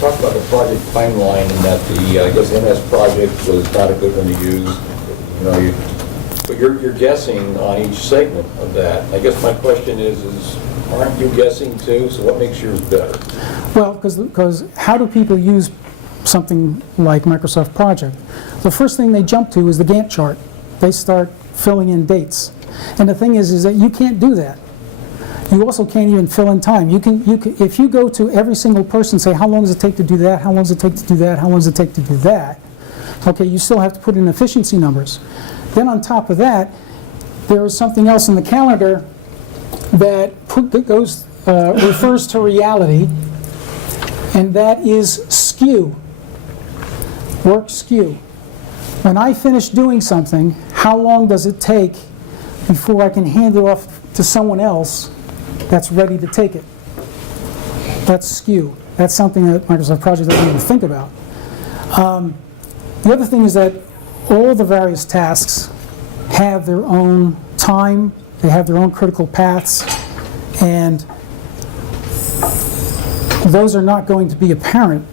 talked about the project timeline and that the, I guess, MS project was not a good one to use. You know, but you're guessing on each segment of that. I guess my question is aren't you guessing too? So what makes yours better? Well, because how do people use something like Microsoft Project? The first thing they jump to is the Gantt chart. They start filling in dates. And the thing is that you can't do that. You also can't even fill in time. You can, if you go to every single person and say, how long does it take to do that? How long does it take to do that? How long does it take to do that? Okay, you still have to put in efficiency numbers. Then on top of that, there is something else in the calendar that refers to reality, and that is skew. Work skew. When I finish doing something, how long does it take before I can hand it off to someone else that's ready to take it? That's skew. That's something that Microsoft Project doesn't even think about. The other thing is that all the various tasks have their own time, they have their own critical paths, And those are not going to be apparent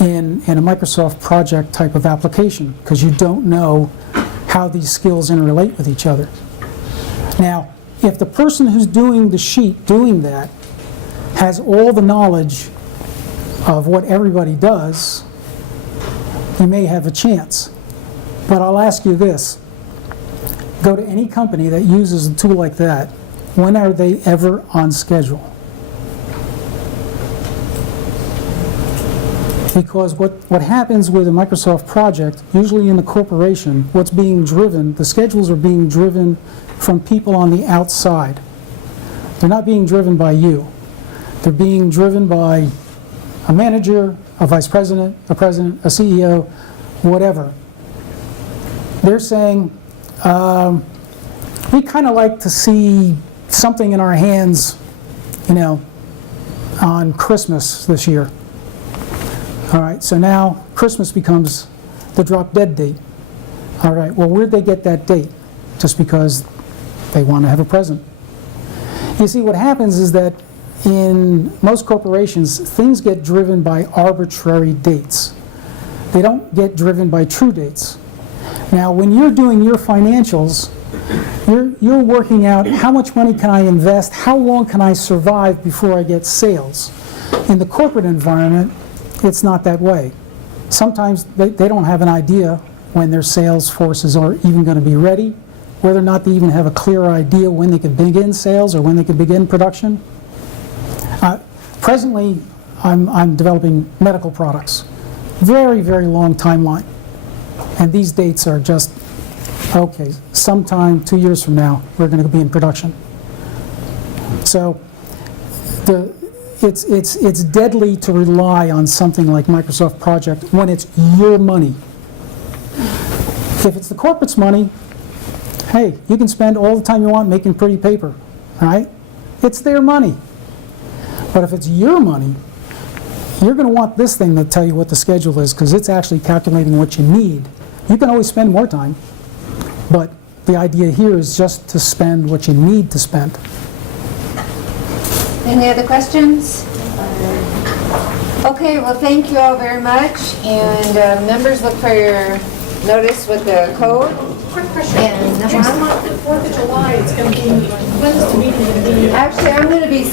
in a Microsoft project type of application, because you don't know how these skills interrelate with each other. Now, if the person who's doing the sheet doing that has all the knowledge of what everybody does, you may have a chance. But I'll ask you this. Go to any company that uses a tool like that. When are they ever on schedule? Because what happens with a Microsoft project, usually in a corporation, what's being driven, the schedules are being driven from people on the outside. They're not being driven by you. They're being driven by a manager, a vice president, a president, a CEO, whatever. They're saying, we kind of like to see something in our hands, on Christmas this year. All right, so now Christmas becomes the drop dead date. All right, well, where'd they get that date? Just because they want to have a present. You see, what happens is that in most corporations, things get driven by arbitrary dates. They don't get driven by true dates. Now, when you're doing your financials, you're working out how much money can I invest, how long can I survive before I get sales. In the corporate environment, it's not that way. Sometimes they don't have an idea when their sales forces are even going to be ready, whether or not they even have a clear idea when they could begin sales or when they could begin production. Presently, I'm developing medical products. Very, very long timeline. And these dates are just, okay, sometime 2 years from now, we're going to be in production. So it's deadly to rely on something like Microsoft Project when it's your money. If it's the corporate's money, hey, you can spend all the time you want making pretty paper, all right? It's their money. But if it's your money, you're going to want this thing to tell you what the schedule is, because it's actually calculating what you need. You can always spend more time, but the idea here is just to spend what you need to spend. Any other questions? Okay, well, thank you all very much, and members, look for your notice with the code. Quick question. And Next month, the 4th of July, it's going to be, when's the meeting going to be? actually, I'm going to be